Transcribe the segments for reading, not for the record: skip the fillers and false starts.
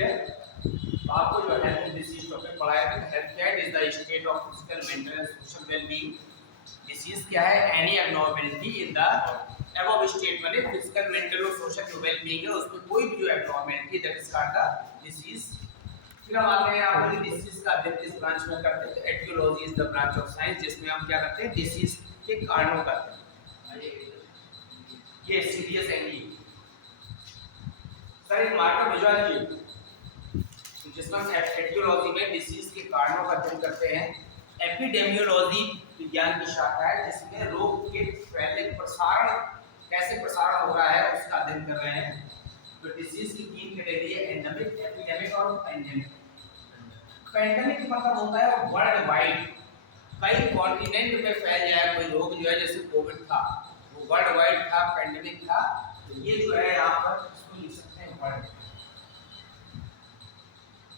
है। तो आपको जो हेल्थ डिसीज टॉपिक पढ़ाया था, health care is the state of physical, mental and social wellbeing. Disease क्या है? Any abnormality in the above state, माने फिजिकल, मेंटल और सोशल जो वेलबीइंग है उसमें कोई भी जो abnormality that is called the disease. फिर हम आते हैं यहाँ पर डिसीज का अध्ययन किस ब्रांच में करते हैं? तो aetiology is the branch of science, जिसमें हम क्या करते हैं? डिसीज के कारणों का अध्ययन। ये सीरियस एंगी सर एक मार्कर भिजवा दीजिए। तो जिसमें हम एटियोलॉजी में डिसीज के कारणों का अध्ययन करते हैं। एपिडेमियोलॉजी विज्ञान की शाखा है जिसमें रोग के फैलने प्रसारण, कैसे प्रसारण हो रहा है उसका अध्ययन कर रहे हैं। तो डिसीज की तीन कैटेगरी है, एंडेमिक, एपिडेमिक और पेंडेमिक। पेंडेमिक मतलब होता है वर्ल्ड वाइड, कई कॉन्टिनेंट में फैल जाए कोई रोग जो है, जैसे कोविड था वो वर्ल्ड वाइड था, पेंडेमिक था। तो ये जो है यहाँ पर इसको लिख सकते हैं वर्ल्ड,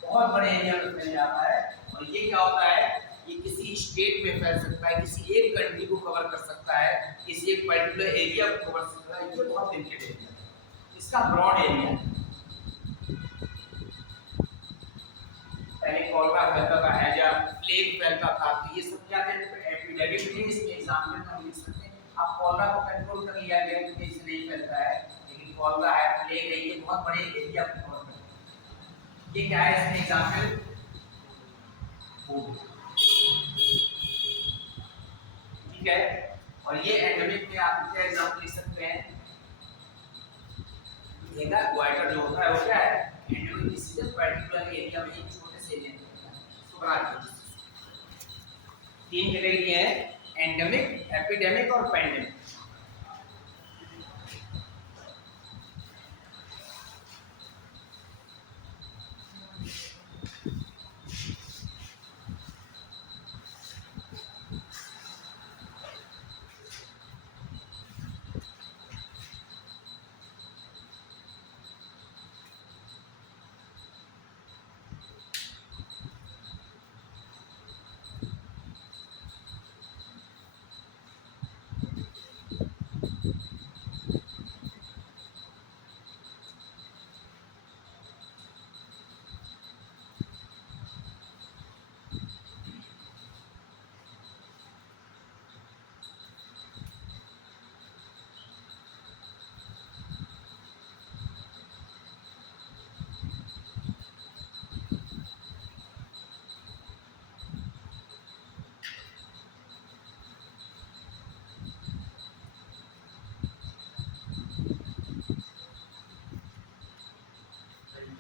बहुत बड़े एरिया में फैल जाता है। और ये क्या होता है? ये किसी स्टेट में फैल सकता है, किसी एक कंट्री को कवर कर सकता है, किसी एक पर्टिकुलर एरिया को कवर कर सकता है। ये बहुत लिमिटेड एरिया है, इसका ब्रॉड एरिया है। पहले कॉलरा फैलता था, हैजा, प्लेग फैलता था, तो ये सब क्या थे? एपिडेमिक थे। इसमें एग्जाम में हम लिख सकते हैं अब कॉलरा को कंट्रोल कर लिया गया कि इससे नहीं फैलता है, लेकिन कॉलरा है, प्लेग है, ये बहुत बड़े एरिया को कवर करते हैं। ये क्या है इसमें एग्जाम्पल? ठीक है। और ये एंडेमिक में आप क्या एग्जाम्पल लिख सकते हैं? ये ना ग्वाइटर जो होता है वो क्या है? एंडेमिक डिसीज है, पर्टिकुलर एरिया में, एक छोटे से एरिया में इसको बना दीजिए। तीन कैटेगरी है, एंडेमिक, एपिडेमिक और पेंडेमिक।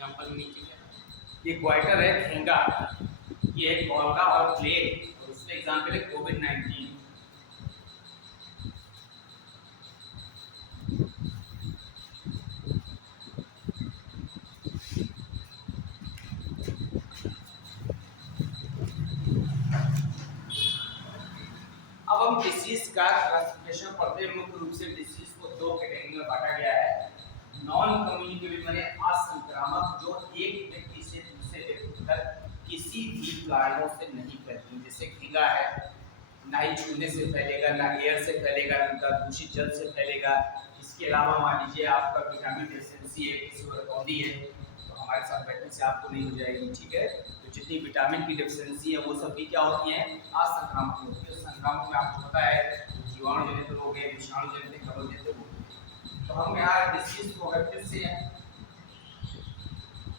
एग्जाम्पल नीचे ये ग्वाइटर है, खींगा, ये है कॉलरा और प्लेग, और उसमें एग्जाम्पल है कोविड-19। अब हम डिसीज का क्लासिफिकेशन पढ़ते हैं। मुख्य रूप से डिसीज को दो कैटेगरी में बांटा गया है। नॉन कम्युनिकेबल माने असंक्रामक, जो एक व्यक्ति से दूसरे व्यक्ति तक किसी भी कारणों से नहीं फैलती, जैसे खींगा है, ना ही छूने से फैलेगा, ना एयर से फैलेगा, ना दूषित जल से फैलेगा। इसके अलावा मान लीजिए आपका विटामिन डेफिशिएंसी है, किसी को रतौंधी है, तो हमारे साथ बैठने से आपको नहीं हो जाएगी, ठीक है। तो जितनी विटामिन की डेफिशिएंसी है वो सब भी क्या होती हैं? असंक्रामक होती है। संक्रामक में आपको पता है जीवाणु जनित रोग है, विषाणु जनित, कवक जनित रोग। तो हम यहाँ डिसीज को अगर फिर से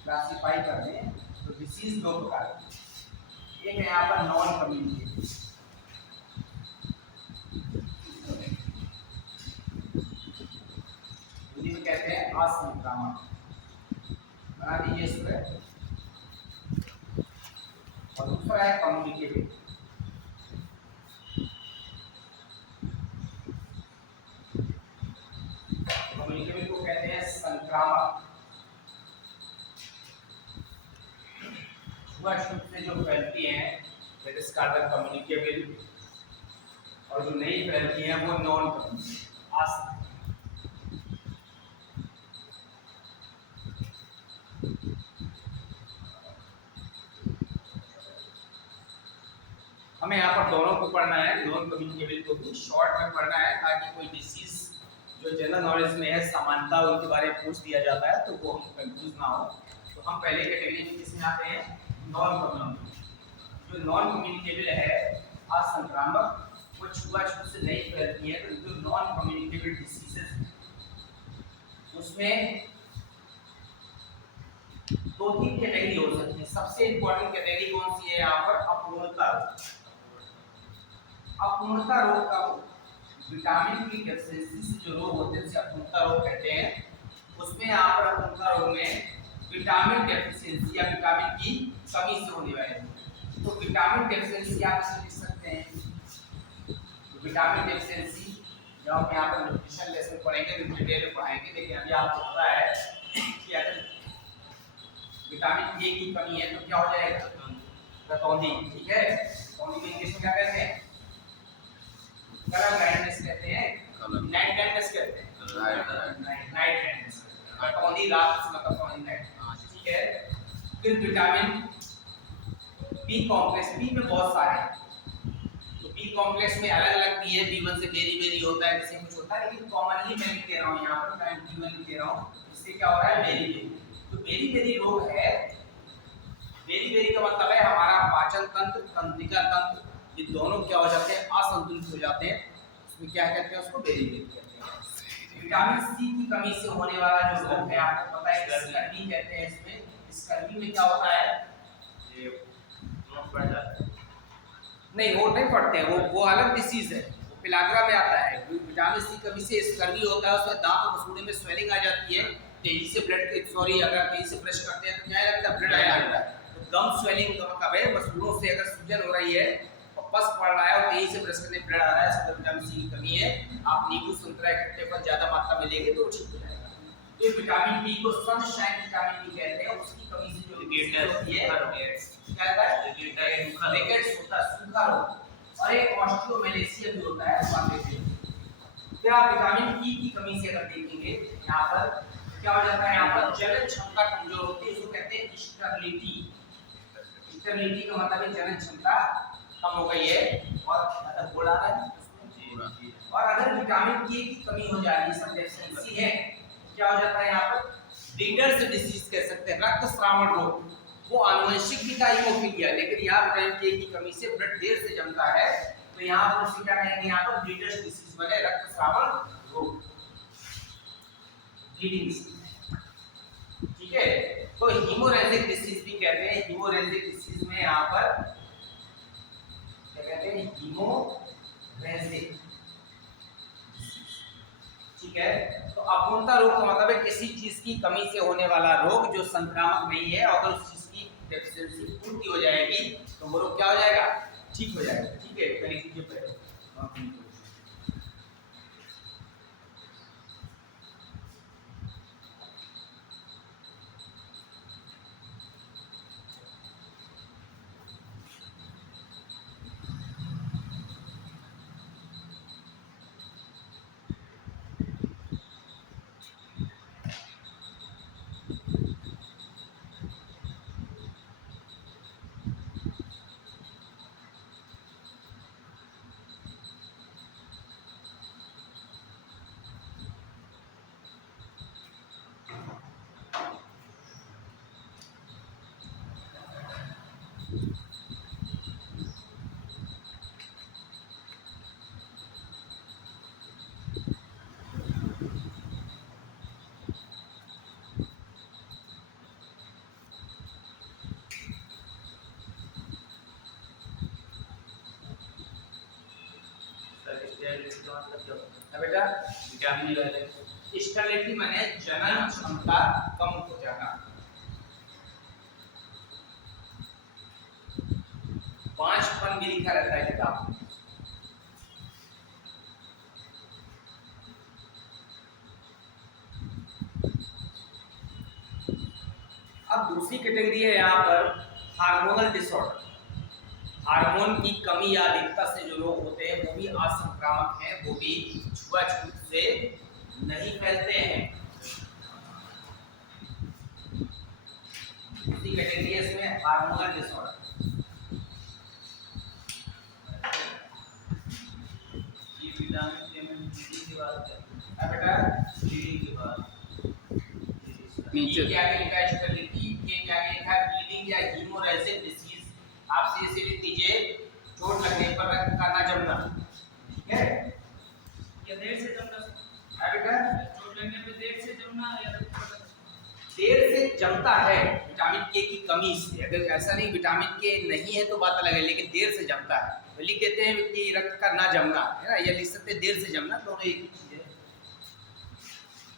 क्लासिफाई कर दें तो डिसीज दो प्रकार की, एक है यहाँ पर नॉन कम्युनिकेबल, जिसे कहते हैं असंक्रामक, बना दीजिए इस पर। और दूसरा है कम्युनिकेबल। कम्युनिकेबल को कहते हैं संक्रामक, छुआछूत से जो फैलती हैं दैट इज कॉल्ड कम्युनिकेबल, और जो नहीं फैलती हैं वो नॉन कम्युनिकेबल। हमें यहाँ पर दोनों को पढ़ना है, नॉन कम्युनिकेबल को भी शॉर्ट में पढ़ना है, ताकि कोई डिसीज जो जनरल नॉलेज में है, समानता उनके बारे में पूछ दिया जाता है तो वो हम कंफ्यूज ना हो। तो तो हम पहले कैटेगरी में किसमें आते हैं, नॉन कम्युनिकेबल। जो नॉन कम्युनिकेबल है असंक्रामक, वो छुआछूत से नहीं फैलती है। तो जो नॉन कम्युनिकेबल डिसीजेस उसमें दो तीन कैटेगरी हो सकती है। सबसे इंपॉर्टेंट कैटेगरी कौन सी है यहाँ पर, अपूर्णता रोग। अपूर्णता रोग का विटामिन की डेफिशिएंसी से जो रोग होते हैं उसे अपूर्णता रोग कहते हैं। उसमें यहाँ पर अपूर्णता रोग में विटामिन डेफिशिएंसी या विटामिन की कमी से होने वाले। तो विटामिन डेफिशिएंसी आप इसे लिख सकते हैं। तो विटामिन डेफिशिएंसी जब हम यहाँ पर न्यूट्रिशन लेसन पढ़ेंगे तो डिटेल में पढ़ाएंगे, लेकिन अभी आपको पता है कि अगर विटामिन ए की कमी है तो क्या हो जाएगा, रतौंधी। ठीक है, रतौंधी में इंग्लिश में क्या कहते हैं, कलर ब्लाइंडनेस कहते हैं, नाइट ब्लाइंडनेस कहते हैं, नाइट ब्लाइंडनेस। रतौंधी रात से मतलब रतौंधी नाइट। ठीक है, फिर विटामिन बी कॉम्प्लेक्स, बी में बहुत सारे हैं। तो बी कॉम्प्लेक्स में अलग अलग बी है, बी1 से बेरी बेरी होता है, जैसे कुछ होता है, लेकिन कॉमनली मैं लिख दे रहा हूँ यहाँ पर, मैं बी1 लिख दे रहा हूँ। इससे क्या हो रहा है, बेरी बेरी। तो बेरी बेरी रोग है, बेरी बेरी का मतलब है हमारा पाचन तंत्र, तंत्रिका तंत्र, ये दोनों क्या हो जाते हैं, असंतुलित हो जाते हैं। उसमें क्या कहते हैं, उसको बेरी बेरी कहते हैं। विटामिन सी की कमी से होने वाला जो रोग है आपको पता है, स्कर्वी कहते हैं। इसमें स्कर्वी में क्या होता है, ये नोट पड़ जाता है, नहीं वो नहीं पड़ते हैं, वो अलग डिसीज है, वो पिलाग्रा में आता है। विटामिन सी कमी से स्कर्वी होता है, उसमें दांत और मसूड़े में स्वेलिंग आ जाती है, तेजी से ब्लड, सॉरी अगर तेजी से ब्रश करते हैं तो क्या लगता है, ब्लड आया लगता है। तो गम स्वेलिंग का मतलब है मसूड़ों से अगर सूजन हो रही है और पस पड़ रहा है और तेजी से ब्रश करने ब्लड आ रहा है, इसमें विटामिन सी की कमी है। आप नींबू संतरा इकट्ठे पर ज्यादा मात्रा में लेंगे तो ठीक हो जाएगा। तो विटामिन बी को सनशाइन विटामिन बी कहते हैं, उसकी कमी से जो रिकेट्स होती है, क्या होता है, रिकेट्स होता है, सूखा रोग। और एक ऑस्टियोमेलेसिया भी होता है, मान लीजिए। फिर आप विटामिन ई की कमी से अगर देखेंगे यहाँ पर क्या हो जाता है, यहाँ पर जनन क्षमता कमजोर होती है, इसको कहते हैं स्टेबिलिटी। स्टेबिलिटी का मतलब है जनन क्षमता कम हो गई है। और मतलब बोला है, और अगर विटामिन के की कमी हो जा रही है, सब डेफिशिएंसी है, क्या हो जाता है यहाँ पर, रीडर्स डिसीज कह सकते हैं, रक्तस्रावण रोग। वो आनुवंशिक भी था हीमोफीलिया, लेकिन यहाँ विटामिन के की कमी से ब्लड देर से जमता है, तो यहाँ पर उसे क्या कहेंगे, यहाँ पर रीडर्स डिसीज बने, रक्तस्रावण रोग, ब्लीडिंग डिसीज। ठीक है, तो हीमोरेजिक डिसीज भी कहते हैं। हीमोरेजिक डिसीज में यहाँ पर क्या कहते हैं, हीमोरेजिक। ठीक है, तो अपूर्णता रोग का मतलब है किसी चीज की कमी से होने वाला रोग जो संक्रामक नहीं है, अगर उस चीज की डेफिशिएंसी पूर्ति हो जाएगी तो वो रोग क्या हो जाएगा, ठीक हो जाएगा। ठीक है, कनेक्ट कीजिए पहले। बेटा स्टेबिलिटी माने जनन क्षमता कम हो जाना। 5 भी लिखा रहता है किताब में। अब दूसरी कैटेगरी है यहाँ पर हार्मोनल डिसऑर्डर। हार्मोन की कमी या अधिकता से जो रोग होते हैं वो भी असंक्रामक हैं, वो भी छुआछूत से नहीं फैलते हैं। दूसरी कैटेगरी है इसमें हार्मोनल डिसऑर्डर। ये विटामिन की बात है बेटा, नीचे क्या लिखा है, स्टेबिलिटी लिखेंगे क्या लिखा है, ब्लीडिंग या हीमोरेजिक डिसीज। आपसे इसे लिख दीजिए, चोट लगने पर रक्त का ना जमना, ठीक है, या देर से जमना, बेटा चोट लगने पे देर से जमना या देर से जमता है विटामिन के की कमी से। अगर ऐसा नहीं विटामिन के नहीं है तो बात अलग है, लेकिन देर से जमता है तो लिख देते हैं कि रक्त का ना जमना है ना, या लिख सकते हैं देर से जमना, दोनों एक चीज है।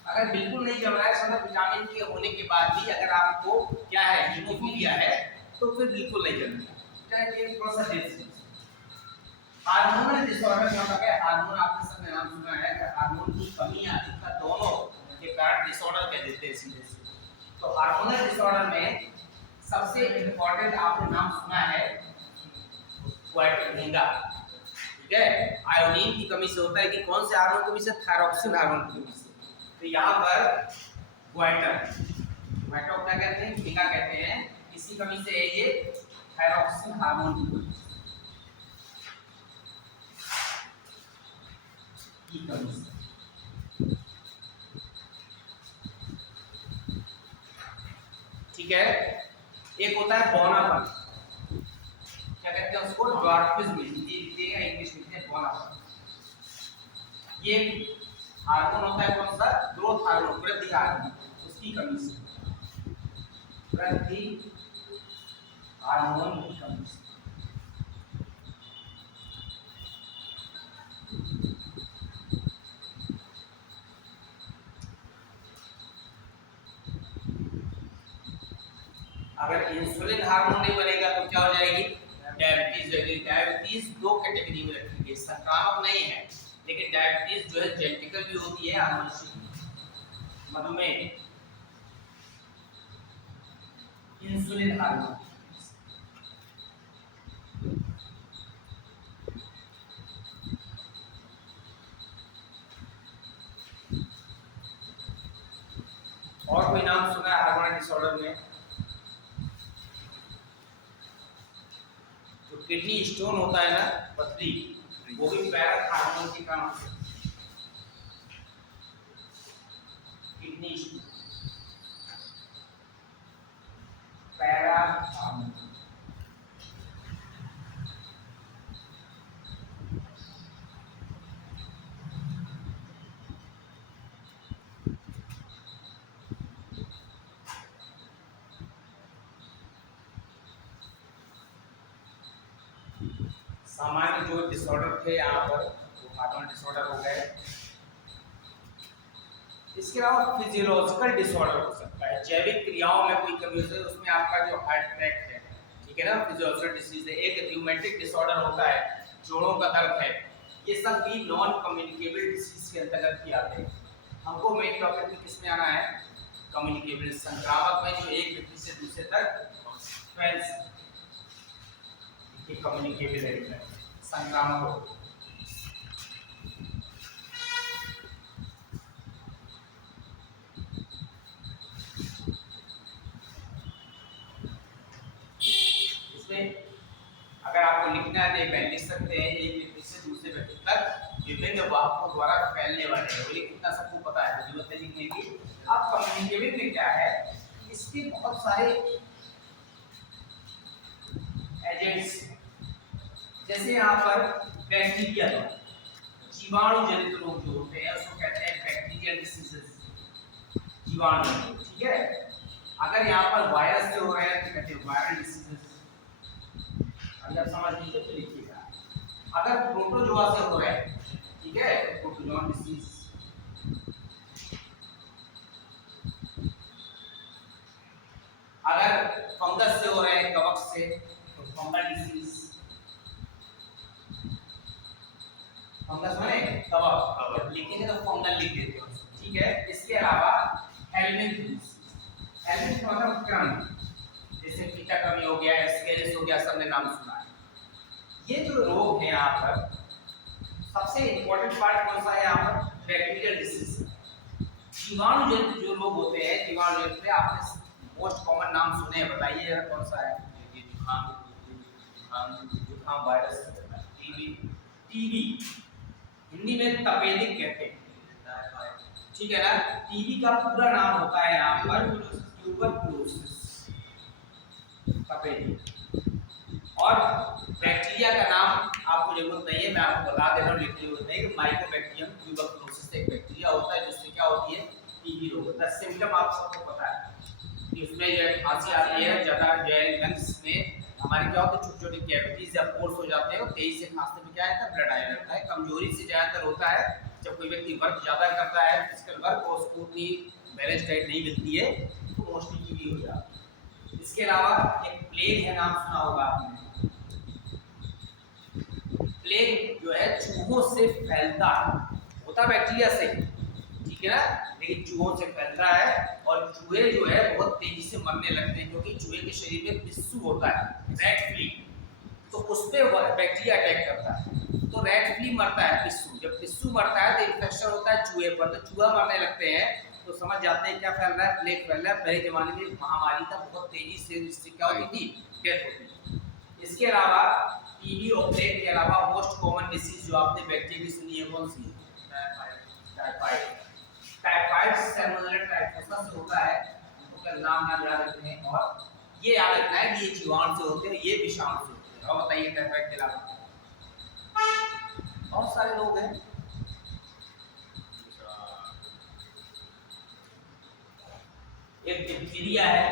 अगर बिल्कुल नहीं जम रहा है मतलब विटामिन के होने के बाद भी अगर आपको क्या है हीमोफीलिया है तो फिर बिल्कुल नहीं जमेगा, चाहे थोड़ा सा देर से। हार्मोनल डिसऑर्डर क्या होता है, हार्मोन आपने सबने नाम सुना है कि हार्मोन की कमी या अधिकता दोनों के कारण डिसऑर्डर कह देते हैं सीधे से। तो हार्मोनल डिसऑर्डर में सबसे इंपॉर्टेंट आपने नाम सुना है क्वार्टिनिंगा, ठीक है, आयोडीन की कमी से होता है कि कौन से हार्मोन की कमी से, थायरॉक्सिन हार्मोन की कमी से। तो यहाँ पर ग्वाइटर ग्वाइटर क्या कहते हैं, झींगा कहते हैं, इसी कमी से है ये थायरॉक्सिन हार्मोन की कमी से। ठीक है, एक होता है बौनापन, क्या कहते हैं उसको, ड्वार्फिज्म, हिंदी लिखिएगा इंग्लिश लिखते हैं बौनापन। ये हार्मोन होता है कौन सा, ग्रोथ हार्मोन, वृद्धि हार्मोन, उसकी कमी से, वृद्धि हार्मोन की कमी से। अगर इंसुलिन हार्मोन नहीं बनेगा तो क्या हो जाएगी, डायबिटीज होगी। डायबिटीज दो कैटेगरी में रखेंगे, संक्रामक नहीं है लेकिन डायबिटीज जो है जेनेटिकल भी होती है, आनुवंशिक। मधुमेह, इंसुलिन हार्मोन, और कोई नाम सुना है हार्मोनल डिसऑर्डर में, जो किडनी स्टोन होता है ना, पथरी, वो भी पैरा हार्मोन के कारण से, किडनी स्टोन पैरा हार्मोन। सामान्य जो डिसऑर्डर थे यहाँ पर वो हार्मोनल डिसऑर्डर हो गए। इसके अलावा फिजियोलॉजिकल डिसऑर्डर हो सकता है, जैविक क्रियाओं में कोई कमी हो सकती है, उसमें आपका जो हार्ट अटैक है, ठीक है ना, फिजियोलॉजिकल डिसीज है। एक र्यूमेटिक डिसऑर्डर होता है, जोड़ों का दर्द है, ये सब भी नॉन कम्युनिकेबल डिसीज के अंतर्गत ही आते हैं। हमको मेन टॉपिक में किसमें आना है, कम्युनिकेबल, संक्रामक में जो एक व्यक्ति से दूसरे तक फैल सकते, कम्युनिकेबल है, संक्रामक हो। अगर आपको लिखना है तो लिख सकते हैं, एक व्यक्ति से दूसरे व्यक्ति तक विभिन्न वाहकों द्वारा फैलने वाले हैं, बोलिए कितना सबको पता है, जरूरत है लिखने की। अब कम्युनिकेबल में क्या है, इसके बहुत सारे एजेंट्स, जैसे यहाँ पर बैक्टीरिया, जीवाणु जनित रोग जो होते हैं उसको कहते हैं बैक्टीरियल डिसीजेस, जीवाणु, ठीक है। अगर यहाँ पर वायरस से हो रहे हैं तो कहते हैं वायरल डिसीजेस, अगर समझ लीजिए तो लिखिएगा। अगर प्रोटोजोआ से हो रहा है, ठीक है, तो प्रोटोजोन डिसीज। अगर फंगस से हो रहे हैं, कवक से, तो फंगल डिसीज, फंगस माने कवक, लिखेंगे तो फंगल लिख देते हो, ठीक है। इसके अलावा हेलमिंथ डिसीज, हेलमिंथ मतलब क्रम, जैसे कीटा कमी हो गया, एस्केरिस हो गया, सबने नाम सुना है। ये जो रोग है यहाँ पर सबसे इंपॉर्टेंट पार्ट कौन सा है, यहाँ पर बैक्टीरियल डिसीज, जीवाणु जनित जो रोग होते हैं, जीवाणु जनित, आपने मोस्ट कॉमन नाम सुने हैं, बताइए जरा कौन सा है। जुकाम वायरस, टीबी, टीबी हिंदी में तपेदिक कहते हैं, ठीक है ना। टीबी का पूरा नाम होता है यहाँ पर ट्यूबरकुलोसिस, कपेलिया। और बैक्टीरिया का नाम आपको जरूरत नहीं है, मैं आपको बता दे रहा हूँ, लिखने की जरूरत नहीं कि माइकोबैक्टीरियम ट्यूबरकुलोसिस एक बैक्टीरिया होता है जिससे क्या होती है टीबी रोग होता है। सिम्टम आप सबको पता है कि उसमें जो है खांसी आती है, ज़्यादा जो है लंग्स में हमारे क्या होता है छोटी छोटी कैविटीज या पोर्स हो जाते हैं और तेजी से खांसने में क्या है ब्लड आया लगता है। कमजोरी से ज़्यादातर होता है जब कोई व्यक्ति वर्क ज़्यादा करता है, फिजिकल वर्क, और उसको उतनी बैलेंस डाइट नहीं मिलती है तो मोस्टली टीबी हो जाती है। इसके अलावा एक प्लेग है, नाम सुना होगा आपने। प्लेग जो है चूहों से फैलता है, होता बैक्टीरिया से, ठीक है ना, लेकिन चूहों से फैलता है और चूहे जो है बहुत तेजी से मरने लगते हैं क्योंकि चूहे के शरीर में पिस्सू होता है, रैट फ्ली, तो उस पर बैक्टीरिया अटैक करता है तो रैट फ्ली मरता है। पिस्सू, जब पिस्सू मरता है तो इन्फेक्शन होता है चूहे पर, तो चूहा मरने लगते हैं, तो समझ जाते हैं क्या फैल रहा है, प्लेग फैल रहा है। पहले जमाने में महामारी था, बहुत तेजी से इससे क्या होती थी, डेथ होती थी। इसके अलावा टीबी और प्लेग के अलावा मोस्ट कॉमन डिसीज जो आपने बैक्टीरिया की सुनी है कौन सी है? टाइफाइड। टाइफाइड सैल्मोनेला टाइफोसा से होता है, उनको क्या नाम याद रखते हैं, और ये याद रखना है कि ये जीवाणु से होते हैं, ये विषाणु से होते हैं। और बताइए टाइफाइड के अलावा बहुत सारे लोग हैं। एक डिप्थीरिया है,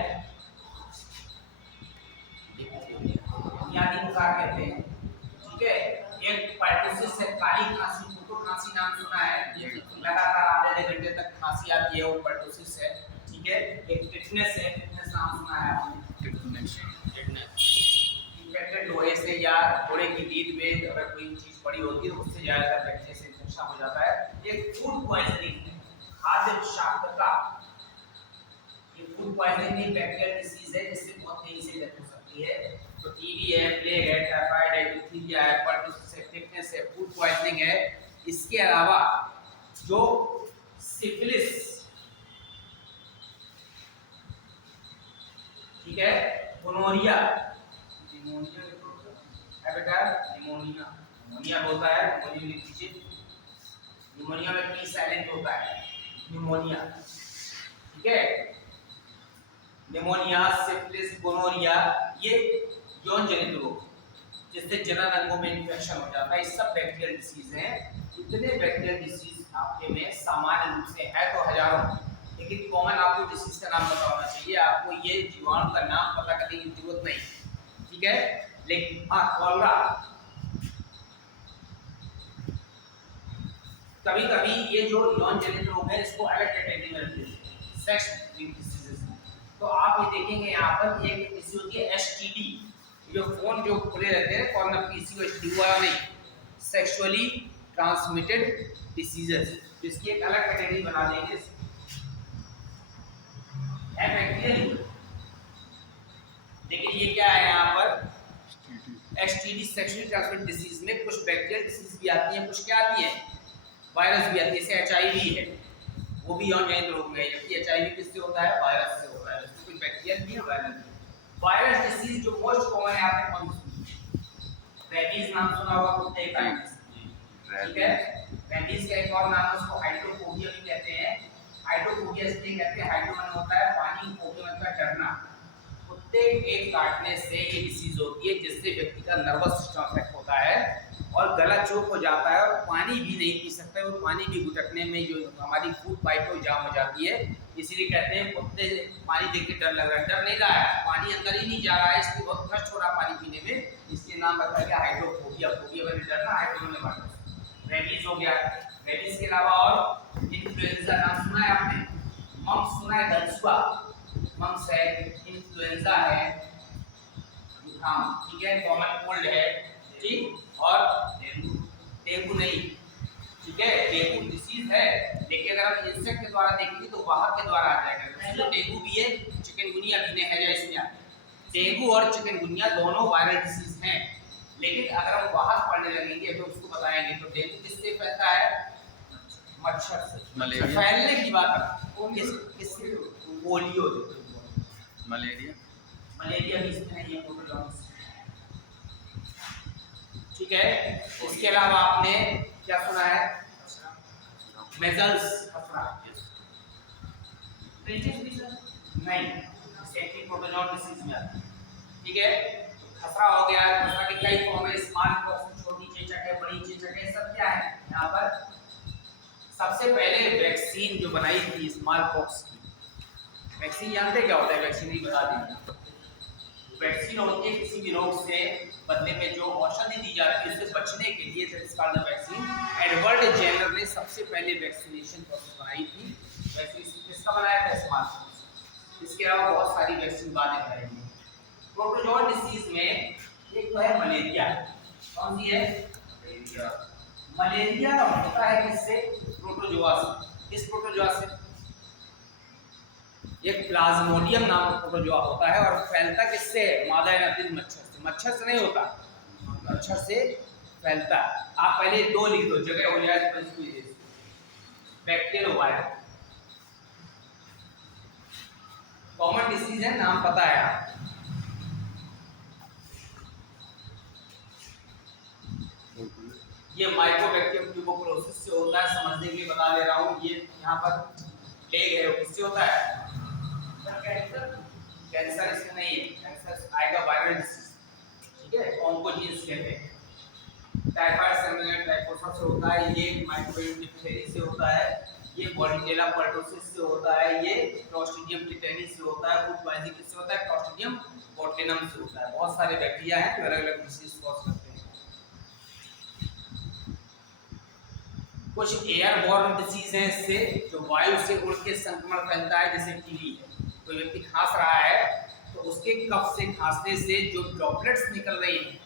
बुनियादी बुखार कहते हैं, ठीक है। एक पर्टुसिस है, काली खांसी, फोटो खांसी नाम सुना है, लगातार आधे घंटे तक खांसी आती है, वो पर्टुसिस है, ठीक है। एक टिटनेस है, टिटनेस नाम सुना है आपने, टिटनेस इन्फेक्टेड लोहे से या घोड़े की लीड में अगर कोई चीज पड़ी होती है उससे ज्यादातर बैक्टीरिया से इन्फेक्शन हो जाता है। एक फूड पॉइजनिंग है, खाद्य विषाक्तता, ये फूड पॉइजनिंग भी बैक्टीरियल डिसीज है जिससे बहुत तेजी से डेथ हो सकती है। तो टीबी है, प्लेग है, टाइफाइड है, डिप्थीरिया है, पर्टुसिस है, टिटनेस है, फूड पॉइजनिंग है। इसके अलावा जो सिफिलिस, ठीक है, गोनोरिया, निमोनिया है बेटा, निमोनिया, निमोनिया होता है, निमोनिया लिख लीजिए, निमोनिया में पी साइलेंट होता है, निमोनिया, ठीक है। निमोनिया, सिफिलिस, गोनोरिया, ये यौन जनित रोग जिससे जनन अंगों में इन्फेक्शन हो जाता है, ये सब बैक्टीरियल डिसीज हैं। इतने बैक्टीरियल डिसीज आपके में सामान्य रूप से है तो हजारों, लेकिन कॉमन आपको डिसीज का नाम पता होना चाहिए। आपको ये जीवाणु का नाम पता करने की जरूरत नहीं, ठीक है। लेकिन हाँ, कॉलरा, कभी कभी ये जो यौन जनित रोग है इसको अलग कैटेगरी में रखते हैं, सेक्स डिसीजेस। तो आप ये देखेंगे यहाँ पर एक इसी होती है एसटीडी, जो फोन जो खुले रहते हैं कॉर्नर की, इसी को एसटीडी हुआ नहीं, सेक्सुअली ट्रांसमिटेड डिसीजेस, इसकी एक अलग कैटेगरी बना देंगे, है बैक्टीरियल। लेकिन ये क्या है यहाँ पर एसटीडी, सेक्सुअली ट्रांसमिटेड डिसीज में कुछ बैक्टीरियल डिसीज भी आती है, कुछ क्या आती है, वायरस भी आती है, जैसे एचआईवी है, वो भी यौन जनित रोग में है, जबकि एचआईवी किससे होता है, वायरस से होता है, इसमें कोई बैक्टीरिया नहीं है, वायरस भी। वायरस डिसीज जो मोस्ट कॉमन है आपने कौन सी, रेबीज नाम सुना होगा, कुत्ते का, ठीक है। रेबीज का एक और नाम है, उसको हाइड्रोफोबिया भी कहते हैं। हाइड्रोफोबिया इसलिए कहते हैं, हाइड्रो माने होता है पानी, फोबिया मतलब डरना। कुत्ते के काटने से ये डिसीज होती है जिससे व्यक्ति का नर्वस सिस्टम अफेक्ट होता है और गला चोक हो जाता है और पानी भी नहीं पी सकता है, और पानी भी गुटकने में जो हमारी फूड पाइप है जाम हो जाती है। इसीलिए कहते हैं कुत्ते पानी देख के डर लग रहा है, डर नहीं रहा है, पानी अंदर ही नहीं जा रहा है, इसलिए बहुत कष्ट हो रहा है पानी पीने में, इसके नाम रखा गया हाइड्रोफोबिया। फोबिया वाली डरना, हाइड्रो में वायरस। रेबीज हो गया, रेबीज के अलावा और इन्फ्लुएंजा नाम सुना है आपने, मम्स सुना है, दंसुआ मम्स है, इन्फ्लुएंजा है, जुकाम, ठीक है, कॉमन कोल्ड है, ठीक, और डेंगू नहीं, ठीक है, डेंगू डिसीज है, लेकिन अगर हम इंसेक्ट के द्वारा देखेंगे तो वाहक के द्वारा आ जाएगा। तो डेंगू भी है, चिकनगुनिया भी है, इसमें डेंगू और चिकनगुनिया दोनों वायरल डिसीज हैं, लेकिन अगर हम वाहक पढ़ने लगेंगे तो उसको बताएंगे। तो डेंगू किससे फैलता है, मच्छर से, फैलने की बात किससे, पोलियो, मलेरिया, मलेरिया भी इसमें नहीं है, प्रोटोजोन्स, ठीक है। इसके अलावा आपने क्या सुना है, मेजल्स, नहीं, सेक्टिक प्रोटोजोन डिसीज में आता है, ठीक है। खसरा हो गया, खसरा के कई फॉर्म है, स्मॉल पॉक्स, छोटी चेचक है, बड़ी चेचक है, सब क्या है यहाँ पर। सबसे पहले वैक्सीन जो बनाई थी स्मॉल पॉक्स की, वैक्सीन जानते क्या होता है? वैक्सीन ही बता दीजिए। वैक्सीन होती है किसी भी रोग से बदले में जो औषधि दी जाती है उससे बचने के लिए, that's called the vaccine. Edward Jenner ने सबसे पहले वैक्सीनेशन प्रोसेस बनाई थी। वैक्सीन किसका बनाया था? Small pox. इसके अलावा बहुत सारी वैक्सीन बाद में बनाई गई। प्रोटोजोआ डिसीज में एक तो है मलेरिया। कौन सी है? मलेरिया। मलेरिया होता है किससे? प्रोटोजोआ से। इस प्रोटोजोआ से एक प्लाज्मोडियम नाम का प्रोटोजोआ होता है और फैलता किससे? मादा एनाफिलिस मच्छर से। मच्छर से नहीं होता, मच्छर से फैलता। आप पहले दो लिख दो, जगह हो जाए बैक्टीरियल वायरस। कॉमन डिसीज है, नाम पता है आप। ये माइकोबैक्टीरियम ट्यूबरकुलोसिस से होता है, समझने के लिए बता दे रहा हूँ। ये यहाँ पर प्लेग है, वो किससे होता है? कैंसर इससे नहीं है, कैंसर आएगा वायरल डिसीज, ठीक है, ऑन्कोजीन्स कहते हैं। टाइफाइड सेमिनल टाइफोसा से होता है, ये माइकोबैक्टीरियम डिप्थेरिया से होता है, ये बॉर्डिजेला पर्टुसिस से होता है, ये क्लॉस्ट्रिडियम टिटेनी से होता है, फूड पॉइजनिंग किससे होता है? क्लॉस्ट्रिडियम बोटुलिनम से होता है। बहुत सारे बैक्टीरिया हैं जो अलग-अलग डिसीज कॉज करते हैं। कुछ एयरबॉर्न डिसीज हैं इससे, जो वायु से उड़ के संक्रमण फैलता है, जैसे टीबी है। कोई व्यक्ति खांस रहा है तो उसके कफ से, खांसने से जो ड्रॉपलेट्स निकल रही हैं,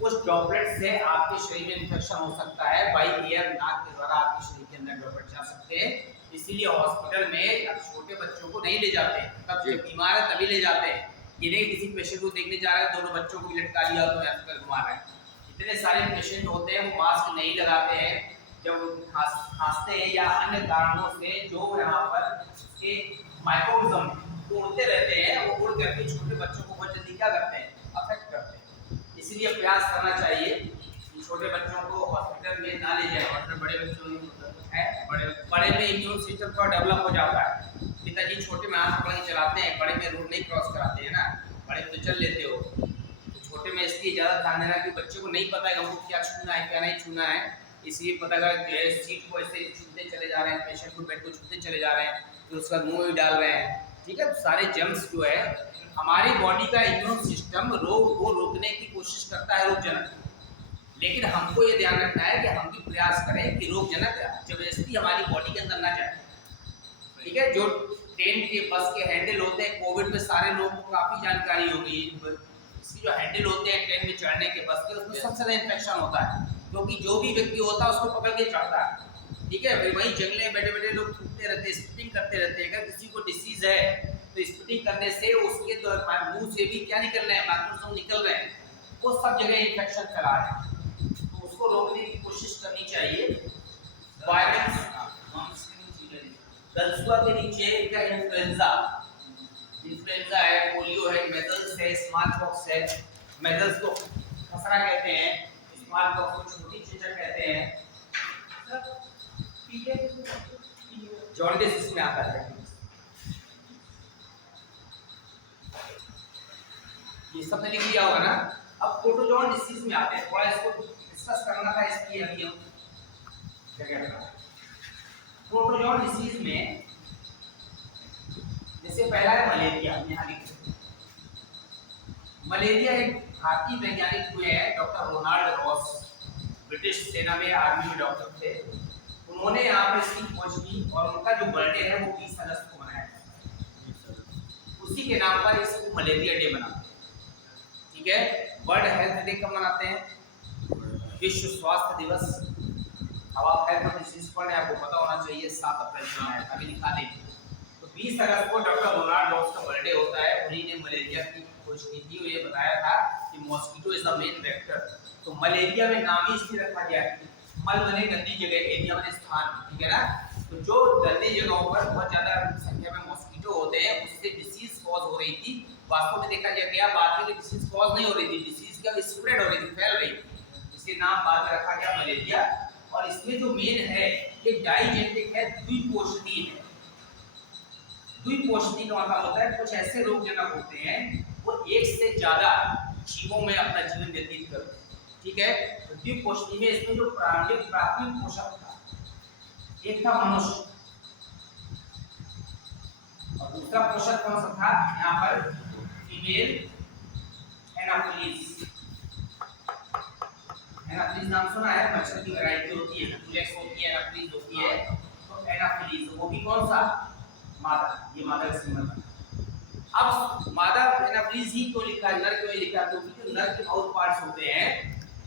उस ड्रॉपलेट से आपके शरीर में इन्फेक्शन हो सकता है। बाई एयर, नाक के द्वारा आपके शरीर के अंदर ड्रॉपलेट जा सकते हैं। इसीलिए हॉस्पिटल में अब छोटे बच्चों को नहीं ले जाते, तब जब बीमार है तभी ले जाते हैं। ये नहीं किसी पेशेंट को देखने जा रहे हैं, दोनों बच्चों को भी लटका लिया तो हॉस्पिटल घुमा रहे हैं। इतने सारे पेशेंट होते हैं, वो मास्क नहीं लगाते हैं जब खांसते हैं या अन्य कारणों से जो यहाँ पर उसके माइक्रोऑर्गेनिज्म उड़ते रहते हैं, वो उड़ करके छोटे बच्चों को बहुत जल्दी क्या करते हैं? अफेक्ट करते हैं। इसीलिए प्रयास करना चाहिए कि छोटे बच्चों को हॉस्पिटल में ना ले जाए। और बड़े बच्चों है, बड़े में इम्यून सिस्टम थोड़ा डेवलप हो जाता है। पिताजी छोटे में हाथ पकड़ के चलाते हैं, बड़े में रोड नहीं क्रॉस कराते हैं ना, बड़े में तो चल लेते हो। तो छोटे में इसलिए ज़्यादा ध्यान देना कि बच्चे को नहीं पता है हमको क्या छूना है क्या नहीं छूना है। इसलिए पता कर सीट को ऐसे छूते चले जा रहे हैं, पेशेंट को बेड को छूते चले जा रहे हैं, फिर उसका मुंह भी डाल रहे हैं, ठीक है। सारे जर्म्स जो है, हमारी बॉडी का इम्यून सिस्टम रोग को रोकने की कोशिश करता है, रोगजनक। लेकिन हमको ये ध्यान रखना है कि हम भी प्रयास करें कि रोगजनक जबरदस्ती हमारी बॉडी के अंदर ना जाए, ठीक है। जो ट्रेन के, बस के हैंडल होते हैं, कोविड में सारे लोगों को काफ़ी जानकारी हो गई। इसकी जो हैंडल होते हैं ट्रेन में चढ़ने के, बस के, उसमें सबसे ज़्यादा इन्फेक्शन होता है, क्योंकि जो भी व्यक्ति होता है उसको पकड़ के चढ़ता है, ठीक है। फिर वहीं जंगले में बैठे बैठे लोग थूकते रहते हैं, स्पिटिंग करते रहते हैं। अगर किसी को डिसीज है तो स्पिटिंग करने से उसके मुंह से भी क्या निकल रहे हैं? माइक्रोसोम निकल रहे हैं, वो सब जगह इन्फेक्शन फैला रहे हैं। तो उसको रोकने की कोशिश करनी चाहिए। वायरस गलसुआ के नीचे क्या? इन्फ्लुएंजा, इन्फ्लुएंजा है, पोलियो है, मेजल्स है, स्मॉल पॉक्स है। मेजल्स को खसरा कहते हैं, स्मॉल पॉक्स को छोटी चेचक कहते हैं, जॉन्डिस इसमें आता है। ये सब ने लिख लिया होगा ना। अब प्रोटोजोआ डिसीज में आते हैं, थोड़ा इसको डिस्कस करना था, इसलिए अभी हम क्या कहते हैं प्रोटोजोआ डिसीज में। जैसे पहला है मलेरिया, यहाँ लिखते हैं। मलेरिया एक भारतीय वैज्ञानिक हुए हैं, डॉक्टर रोनाल्ड रॉस, ब्रिटिश सेना में आर्मी में डॉक्टर थे। उन्होंने यहाँ पर इसकी खोज की और उनका जो बर्थडे है वो 20 अगस्त को मनाया जाता है। उसी के नाम पर इसको मलेरिया डे मनाते हैं, ठीक है। वर्ल्ड हेल्थ डे कब मनाते हैं? विश्व स्वास्थ्य दिवस। अब आप हेल्थ और डिसीज पढ़ रहे हैं, आपको पता होना चाहिए 7 अप्रैल को मनाया था, अभी लिखा देंगे। तो 20 अगस्त को डॉक्टर रोनाल्ड रॉस का बर्थडे होता है। उन्हीं ने मलेरिया की खोज की थी और ये बताया था कि mosquito is the main vector. तो मलेरिया में नाम ही इसलिए रखा गया है, मल बने गंदी जगह, एरिया बने स्थान, ठीक है ना। तो जो गंदी जगहों पर बहुत ज्यादा संख्या में मॉस्किटो होते हैं, उससे डिसीज कॉज हो रही थी। वास्तव में देखा गया बाद में डिसीज कॉज नहीं हो रही थी, डिसीज क्या स्प्रेड हो रही थी, फैल रही थी। इसके नाम बाद में रखा गया मलेरिया। और इसमें जो मेन है, ये डाइजेनेटिक है, द्विपोषणीय है। द्विपोषणी का मतलब होता है कुछ ऐसे रोगजनक होते हैं वो एक से ज्यादा जीवों में अपना जीवन व्यतीत करते हैं, ठीक है। तो द्विपोषणी में इसमें जो प्राथमिक पोषक था, एक था मनुष्य और दूसरा पोषक कौन सा था, यहाँ पर फीमेल एनाफिलीज। एनाफिलीज नाम सुना है, मच्छर की वैरायटी होती है, एनाफिलीज होती है, एनाफिलीज होती है। तो एनाफिलीज वो भी कौन सा, मादा, ये मादा का सिंबल। अब मादा एनाफिलीज ही क्यों लिखा है, नर क्यों लिखा है, क्योंकि नर के माउथ पार्ट्स होते हैं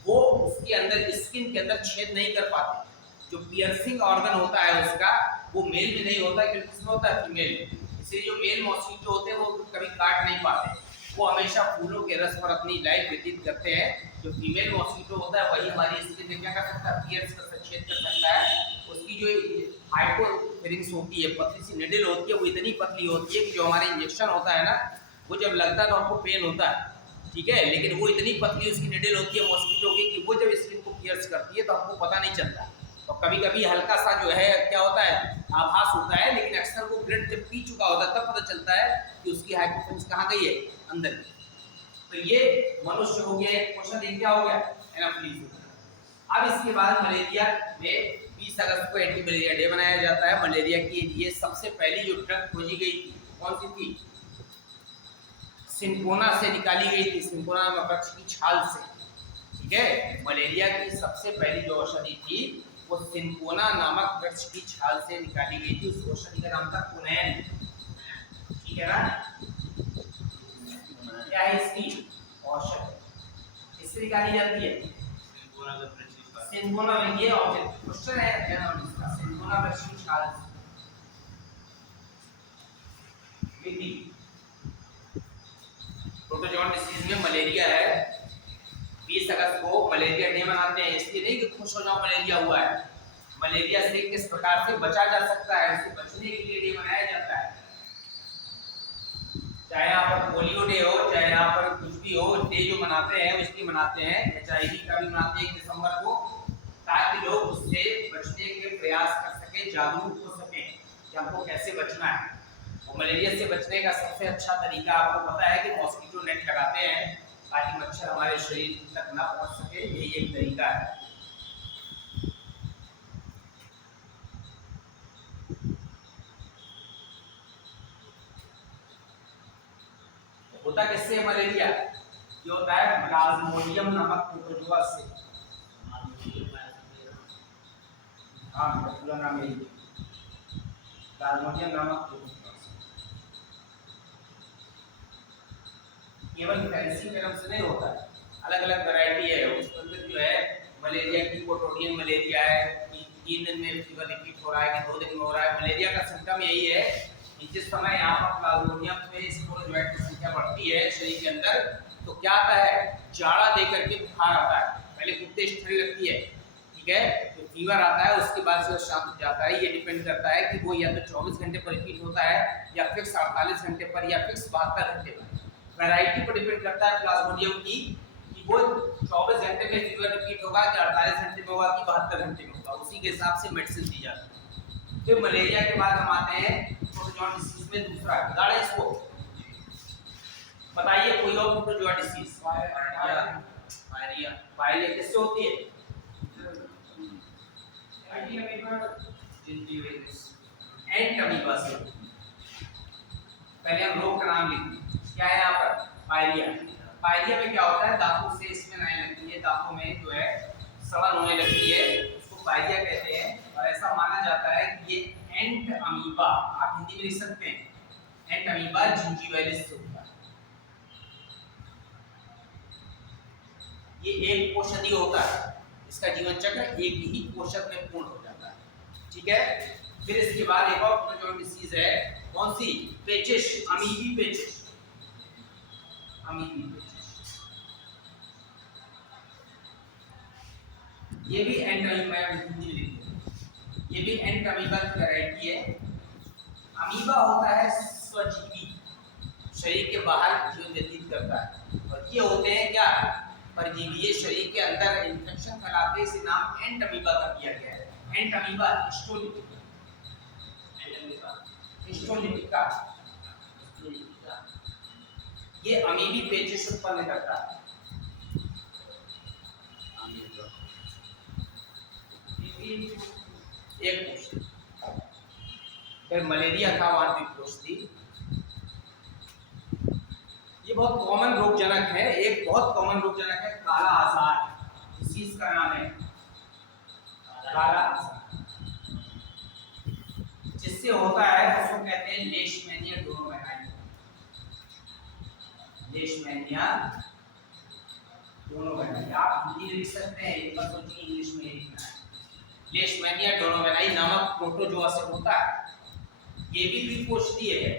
वो उसके अंदर स्किन के अंदर छेद नहीं कर पाते। जो पियर्सिंग ऑर्गन होता है उसका वो मेल में नहीं होता, क्योंकि किसमें होता है, फीमेल। इसलिए जो मेल मॉस्किटो होते हैं वो कभी काट नहीं पाते, वो हमेशा फूलों के रस पर अपनी लाइफ व्यतीत करते हैं। जो फीमेल मॉस्किटो होता है वही हमारी स्किन में क्या कर सकता है, पियर्स कर सकता, छेद कर सकता है। उसकी जो हाइपोफेरिंक्स होती है, पतली सी निडल होती है, वो इतनी पतली होती है कि जो हमारा इंजेक्शन होता है ना, वो जब लगता है तो आपको पेन होता है, ठीक है, लेकिन वो इतनी पतली उसकी निडल होती है मॉस्किटो की कि वो जब स्किन को पियर्स करती है तो आपको पता नहीं चलता। और कभी कभी हल्का सा जो है क्या होता है, आभास होता है, लेकिन अक्सर वो ब्लड जब पी चुका होता है तब पता चलता है कि उसकी हाइपोफेरिंक्स कहाँ गई है, अंदर। तो ये मनुष्य हो गया, एक क्वेश्चन ये क्या हो गया, एनाफिलीज। अब इसके बाद मलेरिया में 20 अगस्त को एंटी मलेरिया डे मनाया जाता है। मलेरिया के लिए सबसे पहली जो ड्रग खोजी गई थी कौन सी थी, सिंकोना से निकाली गई थी, सिंकोना वृक्ष की छाल से, ठीक है। मलेरिया की सबसे पहली जो औषधि थी वो सिंकोना नामक वृक्ष की छाल से निकाली गई थी। उस औषधि का नाम था कुनैन, ठीक है ना। क्या है इसकी औषधि, इससे निकाली जाती है सिंकोना में। ये ऑब्जेक्ट क्वेश्चन है इसका, सिंकोना वृक्ष की छाल से। प्रोटोजोन डिसीज में मलेरिया है, 20 अगस्त को मलेरिया डे मनाते हैं। इसलिए नहीं कि खुश हो जाओ मलेरिया हुआ है, मलेरिया से किस प्रकार से बचा जा सकता है उससे बचने के लिए डे मनाया जाता है। चाहे यहाँ पर पोलियो डे हो, चाहे यहाँ पर कुछ भी हो, डे जो मनाते हैं इसलिए मनाते हैं। HIV का भी मनाते हैं 1 दिसंबर को, ताकि लोग उससे बचने के प्रयास कर सके, जागरूक हो सके कि हमको कैसे बचना है। और मलेरिया से बचने का सबसे अच्छा तरीका आपको पता है कि मॉस्किटो नेट लगाते हैं ताकि मच्छर हमारे शरीर तक ना पहुंच सके, यही एक तरीका है। होता किससे है मलेरिया, ये होता है प्लाज्मोडियम नामक प्रोटोजोआ से। हाँ, पूरा नाम यही है, प्लाज्मोडियम नामक प्रोटोजोआ से। केवल फैंसी वेनम से नहीं होता है, अलग अलग वैरायटी है। उसके अंदर जो है मलेरिया की कोटोडियन मलेरिया है कि 3 दिन में फीवर रिपीट हो रहा है कि 2 दिन में हो रहा है। मलेरिया का सिम्टम यही है कि जिस समय यहाँ पर प्लाज्मोडियम में स्पोरोजोइट की संख्या बढ़ती है शरीर के अंदर, तो क्या आता है, जाड़ा देकर के बुखार आता है। पहले कुत्ते ठंड लगती है, ठीक है, तो फीवर आता है, उसके बाद से शांत जाता है। ये डिपेंड करता है कि वो या तो 24 घंटे पर रिपीट होता है या फिक्स 48 घंटे पर या फिक्स 72 घंटे पर। वैरायटी पर डिपेंड करता है प्लाज्मोडियम की कि वो 24 घंटे में फीवर रिपीट होगा कि 48 घंटे में होगा कि 72 घंटे में होगा, उसी के हिसाब से मेडिसिन दी जाती है। फिर मलेरिया के बाद हम आते हैं प्रोटोजोआ डिसीज में, दूसरा गाड़ा इसको बताइए कोई और प्रोटोजोआ डिसीज। फायरिया किससे होती है, एंट अमीबा से। पहले हम रोग का नाम लिखते हैं, क्या है यहाँ पर, फायरिया। फायरिया में क्या होता है, दांतों से इसमें आने लगती है, दांतों में जो है सड़न होने लगती है, उसको फायरिया कहते हैं। और ऐसा माना जाता है कि ये एंट अमीबा, आप हिंदी में लिख सकते हैं, एंट अमीबा जिंजीवालिस से होता है। ये एक कोषधीय होता है, इसका जीवन चक्र एक ही कोषक में पूर्ण हो जाता है, ठीक है। फिर इसके बाद एक और प्रोटोजोआ डिसीज है, कौन सी, पेचिश, अमीबी पेचिश, अमीबी पेचिश। ये भी एंट अमीबा, ये भी एंट अमीबा की वैरायटी है। अमीबा होता है स्वजीवी, शरीर के बाहर जीवन व्यतीत करता है, और ये होते हैं क्या, परजीवी। ये शरीर के अंदर इन्फेक्शन फैलाते हैं, इसे नाम एंट अमीबा का दिया गया है। एंट अमीबा हिस्टोलिटिका, ये अमीबी पेचिश उत्पन्न करता है। एक पुष्टि, फिर मलेरिया था वहां भी पुष्टि। ये बहुत कॉमन रोगजनक है, एक बहुत कॉमन रोगजनक है काला आजार। डिसीज का नाम है काला आजार। जिससे होता है उसको कहते हैं लेशमैनिया डोनोवेनाई। लेशमैनिया डोनोवेनाई आप हिंदी में लिख सकते हैं, एक बार सोचिए इंग्लिश में लिखना है। लेशमैनिया डोनोवेनाई नामक प्रोटोजोआ से होता है। ये भी द्विकोष्ठीय है।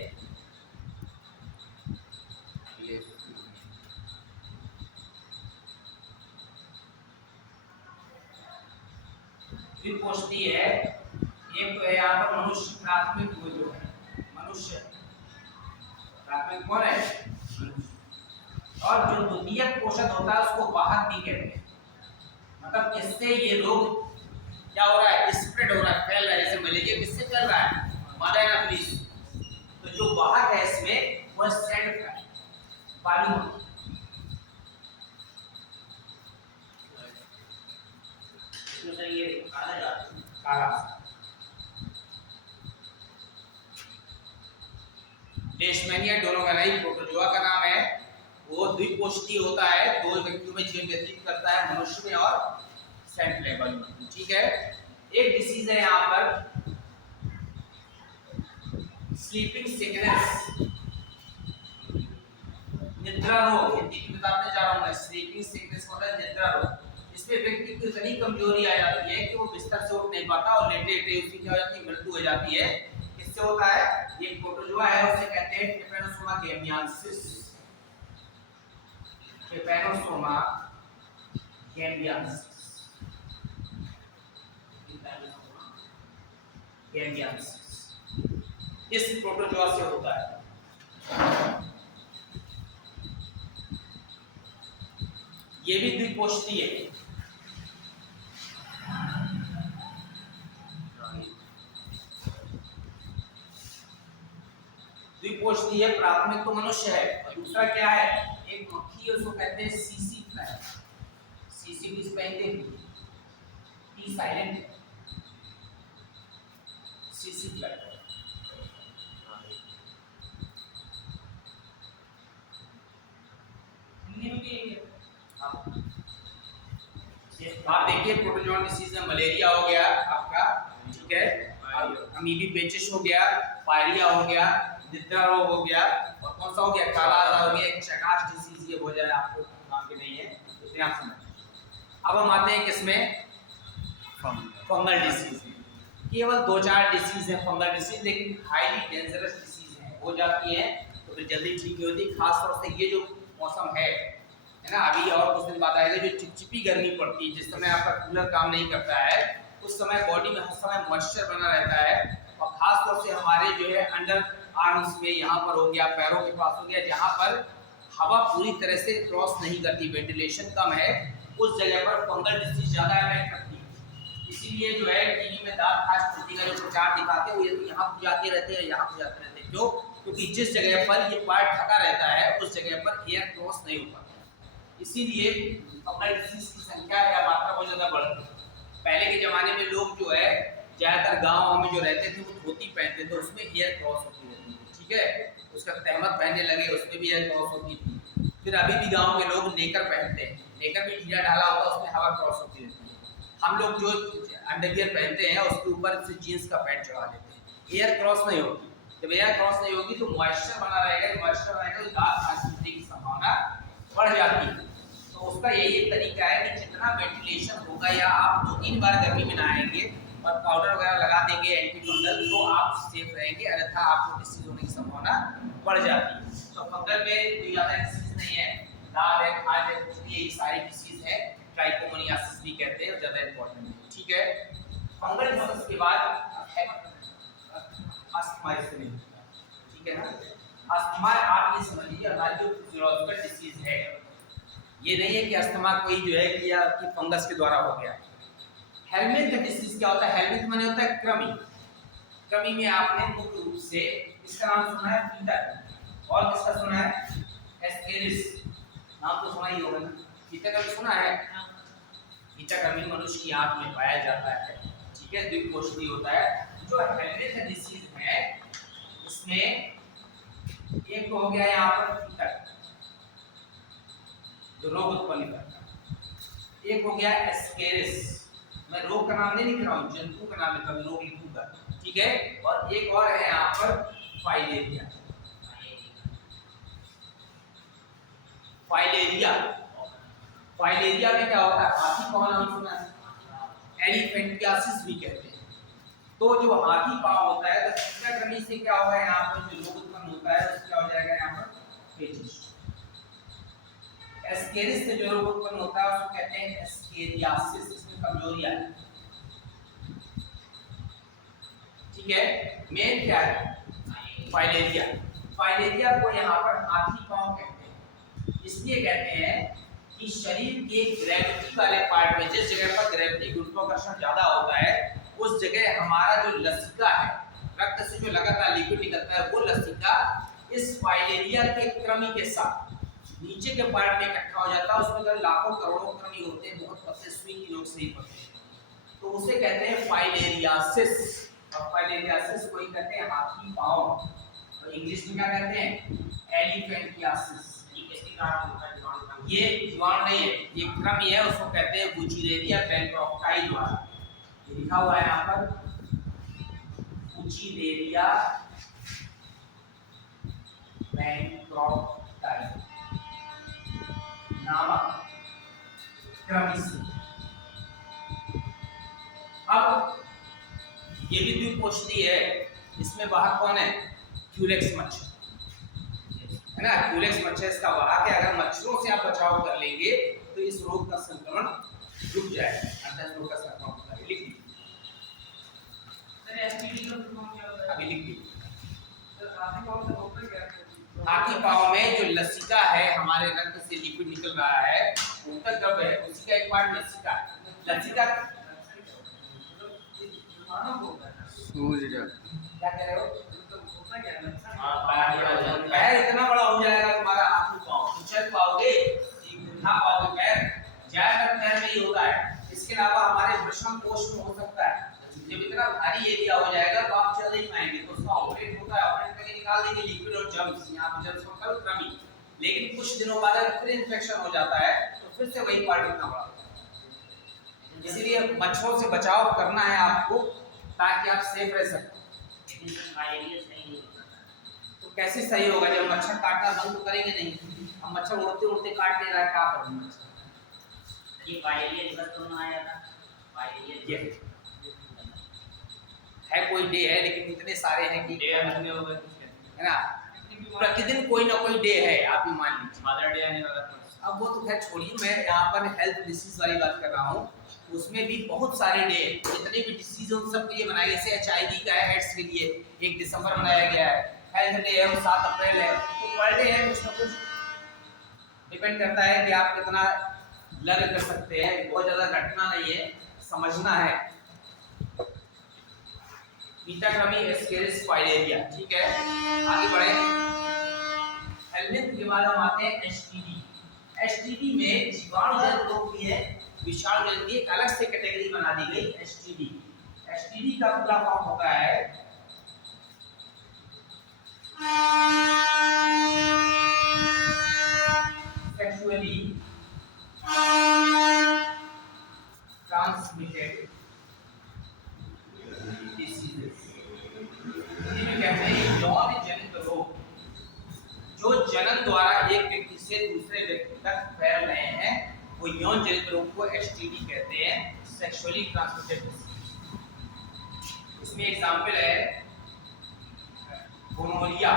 द्विकोष्ठीय है। एक तो है यहाँ पर मनुष्य प्राथमिक, वो जो है मनुष्य प्राथमिक कौन है, मनुष्य। और जो द्वितीयक पोषक होता है उसको वाहक भी कहते हैं। मतलब इससे ये रोग क्या हो रहा है, स्प्रेड हो रहा है, फैल रहा है। जैसे मलेरिया किससे फैल रहा है, मादा एनाफिलिस। तो जो वाहक है इसमें वो सैंड फ्लाई, बालू मक्खी। इसमें ये काला लेशमैनिया डोनोवेनाई प्रोटोजोआ का नाम है। वो द्विकोष्ठीय होता है, दो व्यक्तियों में जीवन व्यतीत करता है, मनुष्य में और सैंड फ्लाई बालू मक्खी। ठीक है। एक डिसीज है यहाँ पर स्लीपिंग सिकनेस, निद्रा रोग। हिंदी में बताते जा रहा हूँ मैं। स्लीपिंग सिकनेस होता है निद्रा रोग। इसमें व्यक्ति को इतनी कमजोरी आ जाती है कि वो बिस्तर से उठ नहीं पाता और लेटे लेटे उसकी क्या हो जाती है, मृत्यु हो जाती है। किससे होता है, ये प्रोटोजोआ है, उसे कहते हैं ट्रिपैनोसोमा गैम्बियंसिस। ट्रिपैनोसोमा गैम्बियंसिस, इस प्रोटोजोआ से होता है। ये भी द्विकोष्ठीय है। द्विकोष्ठीय है, प्राथमिक तो मनुष्य है और दूसरा क्या है, एक मक्खी है, उसको कहते हैं सीसी फ्लाई। सीसी की spelling T silent, CC fly. आप देखिए प्रोटोजोआ डिसीज में मलेरिया हो गया आपका, ठीक है, अमीबी पेचिश हो गया, पायरिया हो गया, निद्रा रोग हो गया, और कौन सा हो गया, काला आजार हो गया, एक चगास डिसीज ये हो जाए, आपको नाम के नहीं है इतने आप समझ। अब हम आते हैं किसमें, फंगल डिसीज। केवल 2-4 डिसीज है फंगल डिसीज, लेकिन हाईली डेंजरस डिसीज है। हो जाती है तो फिर जल्दी ठीक नहीं होती। खास तौर से ये जो मौसम है ना, अभी और कुछ दिन बाद आएगा, जो चिपचिपी गर्मी पड़ती है, जिस समय आपका कूलर काम नहीं करता है, उस समय बॉडी में हर समय मॉइस्चर बना रहता है। और खास तौर से हमारे जो है अंडर आर्म्स में, यहाँ पर हो गया, पैरों के पास हो गया, जहाँ पर हवा पूरी तरह से क्रॉस नहीं करती, वेंटिलेशन कम है, उस जगह पर फंगल डिसीज ज़्यादा अटैक करती है। इसीलिए जो है टीवी में दांत खास खुजली का जो प्रचार दिखाते हैं, वो ये यहाँ जाते रहते हैं, यहाँ जाते रहते हैं। क्यों? क्योंकि जिस जगह पर ये पार्ट ढका रहता है उस जगह पर एयर क्रॉस नहीं हो पाता। इसीलिए फंगल डिसीज की संख्या या मात्रा बहुत ज़्यादा बढ़ती है। पहले के ज़माने में लोग जो है ज़्यादातर गाँव में जो रहते थे वो धोती पहनते थे, उसमें एयर क्रॉस होती रहती थी, ठीक है। उसका तहमत पहनने लगे, उसमें भी एयर क्रॉस होती थी। फिर अभी भी गाँव के लोग नेकर पहनते हैं, नेकर भी ढीला ढाला होता है, उसमें हवा क्रॉस होती रहती है। हम लोग जो अंडरवियर पहनते हैं उसके ऊपर से जीन्स का पैंट चढ़ा लेते हैं, एयर क्रॉस नहीं होती। जब एयर क्रॉस नहीं होगी तो मॉइस्चर बना रहेगा, मॉइस्चर रहेगा तो दांत खांसी की संभावना बढ़ जाती है। तो उसका यही एक तरीका है कि जितना वेंटिलेशन होगा, या आप 2-3 बार गर्मी में नहाएंगे और पाउडर वगैरह लगा देंगे एंटी फंगल, तो आप सेफ रहेंगे, अन्यथा आपको डिसीज होने की संभावना बढ़ जाती है। तो फंगल में कोई ज़्यादा डिसीज नहीं है, दाद है, खाज है, यही सारी डिसीज है। ट्राइकोमोनियासिस भी कहते हैं, ज़्यादा इंपॉर्टेंट है, ठीक है। फंगल डिसीज के बाद अस्थमा, इससे नहीं, ठीक है ना। अस्थमा आप ये समझिए हमारी जो फिजियोलॉजिकल डिसीज है, ये नहीं है कि अस्थमा कोई जो है कि या कि फंगस के द्वारा हो गया। हेलमिंथ डिसीज क्या होता है, हेलमिंथ माने होता है कृमि। कृमि में आपने मुख्य रूप से इसका नाम सुना है, फीटर। और किसका सुना है? एस्केरिस, नाम तो सुना ही होगा ना। ईटा का भी सुना है? ईटा का भी मनुष्य की आंख में पाया जाता है, ठीक है, द्विकोष्ठीय होता है। जो हेलमेट डिसीज है इसमें एक तो हो गया यहाँ पर कीटक जो रोग उत्पन्न करता है, एक हो गया एस्केरिस, मैं रोग का नाम नहीं लिख रहा हूँ, जंतु का नाम लिखा, रोग लिखूंगा, ठीक है। और एक और है यहाँ पर फाइलेरिया। फाइलेरिया, फाइलेरिया में क्या होता है? हाथी पाँव नाम सुना है? एलिफेंटियासिस भी कहते हैं। तो जो हाथी पाँव होता है तो कीटाक्रमी से क्या होगा यहाँ पर जो रोग उत्पन्न होता है उसका हो जाएगा यहाँ पर पेचिश। एस्केरिस से जो रोग उत्पन्न होता है उसको कहते हैं एस्केरियासिस, इसमें कमजोरी है, ठीक है। मेन क्या है? फाइलेरिया। फाइलेरिया को यहाँ पर हाथी पाँव कहते हैं, इसलिए कहते हैं कि शरीर के ग्रेविटी वाले पार्ट में, जिस जगह पर ग्रेविटी गुरुत्वाकर्षण ज्यादा होता है उस जगह हमारा जो लसिका है, रक्त से जो लगातार लिक्विड निकलता है, वो लसिका इस फाइलेरिया के कृमि के साथ नीचे के पार्ट में इकट्ठा हो जाता है। उसमें अगर लाखों करोड़ों कृमि होते हैं, बहुत पतले सुई की नोक से ही पतले, तो उसे कहते हैं फाइलेरियासिस। और फाइलेरियासिस को ही कहते हैं हाथी पाँव, और इंग्लिश में क्या कहते हैं? एलिफेंटियासिस। ये जीवाणु नहीं है, ये कृमि है, उसको कहते हैं बुचीरेरिया बैंक्रॉफ्टाई द्वारा। ये लिखा हुआ है यहाँ पर, बुचीरेरिया बैंक्रॉफ्टाई नामक कृमि से। अब ये भी द्विकोष्ठीय है, इसमें बाहर कौन है? क्यूलेक्स मच्छर है ना। क्यूलेक्स मच्छर इसका वाहक है। अगर मच्छरों से आप बचाव कर लेंगे तो इस रोग का संक्रमण रुक जाएगा, अर्थात रोग का संक्रमण होता है। लिख लीजिए सर, एसटीडी का फुल फॉर्म क्या होता है? अभी लिख लीजिए। सर, हाथी पाँव से होता क्या है? हाथी पाँव में जो लसिका है, हमारे रक्त से लिक्विड निकल रहा है, ऊतक द्रव्य है, उसी का एक पार्ट लसिका। लसिका सूर्य क्या कह रहे हो? होता क्या है? पैर इतना बड़ा हो जाएगा तुम्हारा हाथी पाँव, चल पाओगे, उठा पाओगे पैर, ज्यादातर पैर में ही होता है। इसके अलावा हमारे वृषण कोश में हो सकता है। जब इतना भारी एरिया हो जाएगा तो आप चल नहीं पाएंगे, तो उसका ऑपरेट होता है, ऑपरेट करके निकाल देंगे लिक्विड और जर्म्स, यहाँ पे जर्म्स को कल कृमि। लेकिन कुछ दिनों बाद अगर फिर इन्फेक्शन हो जाता है तो फिर से वही पार्ट इतना बड़ा होता है। इसलिए मच्छरों से बचाव करना है आपको, ताकि आप सेफ रह सकें। तो कैसे सही होगा जब मच्छर काटना बंद तो करेंगे नहीं, हम मच्छर उड़ते उड़ते काट ले रहा है, क्या करेंगे? ये फाइलेरिया दिवस तो ना आया था, फाइलेरिया ये है कोई डे है, लेकिन इतने सारे हैं कि डे आने होगा, है ना, प्रतिदिन कोई ना कोई डे है, आप ही मान लीजिए। मदर डे आने वाला था। अब वो तो खैर छोड़िए, मैं यहाँ पर हेल्थ डिसीज वाली बात कर रहा हूँ, उसमें भी बहुत सारे डे, जितने भी डिसीज उन सब के लिए बनाए, जैसे HIV का है, एड्स के लिए 1 दिसंबर मनाया गया है, हेल्थ डे है वो 7 अप्रैल है। तो पर डे है, कुछ ना कुछ डिपेंड करता है कि आप कितना लर्न कर सकते हैं। बहुत ज़्यादा रटना नहीं है, समझना है। कीटाक्रमी एस्केरिस फाइलेरिया, ठीक है, आगे बढ़े। हेलमिंथ के बाद हम आते हैं एसटीडी। एसटीडी में जीवाणु जनित रोग भी है, विषाणु जनित की एक अलग से कैटेगरी बना दी गई एसटीडी। एसटीडी का पूरा फॉर्म होता है सेक्सुअली ट्रांसमिटेड डिसीजेस। इन्हें कहते हैं यौन जनित रोग, जो जनन द्वारा एक व्यक्ति से दूसरे व्यक्ति तक फैल रहे हैं, वो यौन जनित रोग को एसटीडी कहते हैं, सेक्सुअली ट्रांसमिटेड डिसीज। इसमें एग्जांपल है गोनोरिया,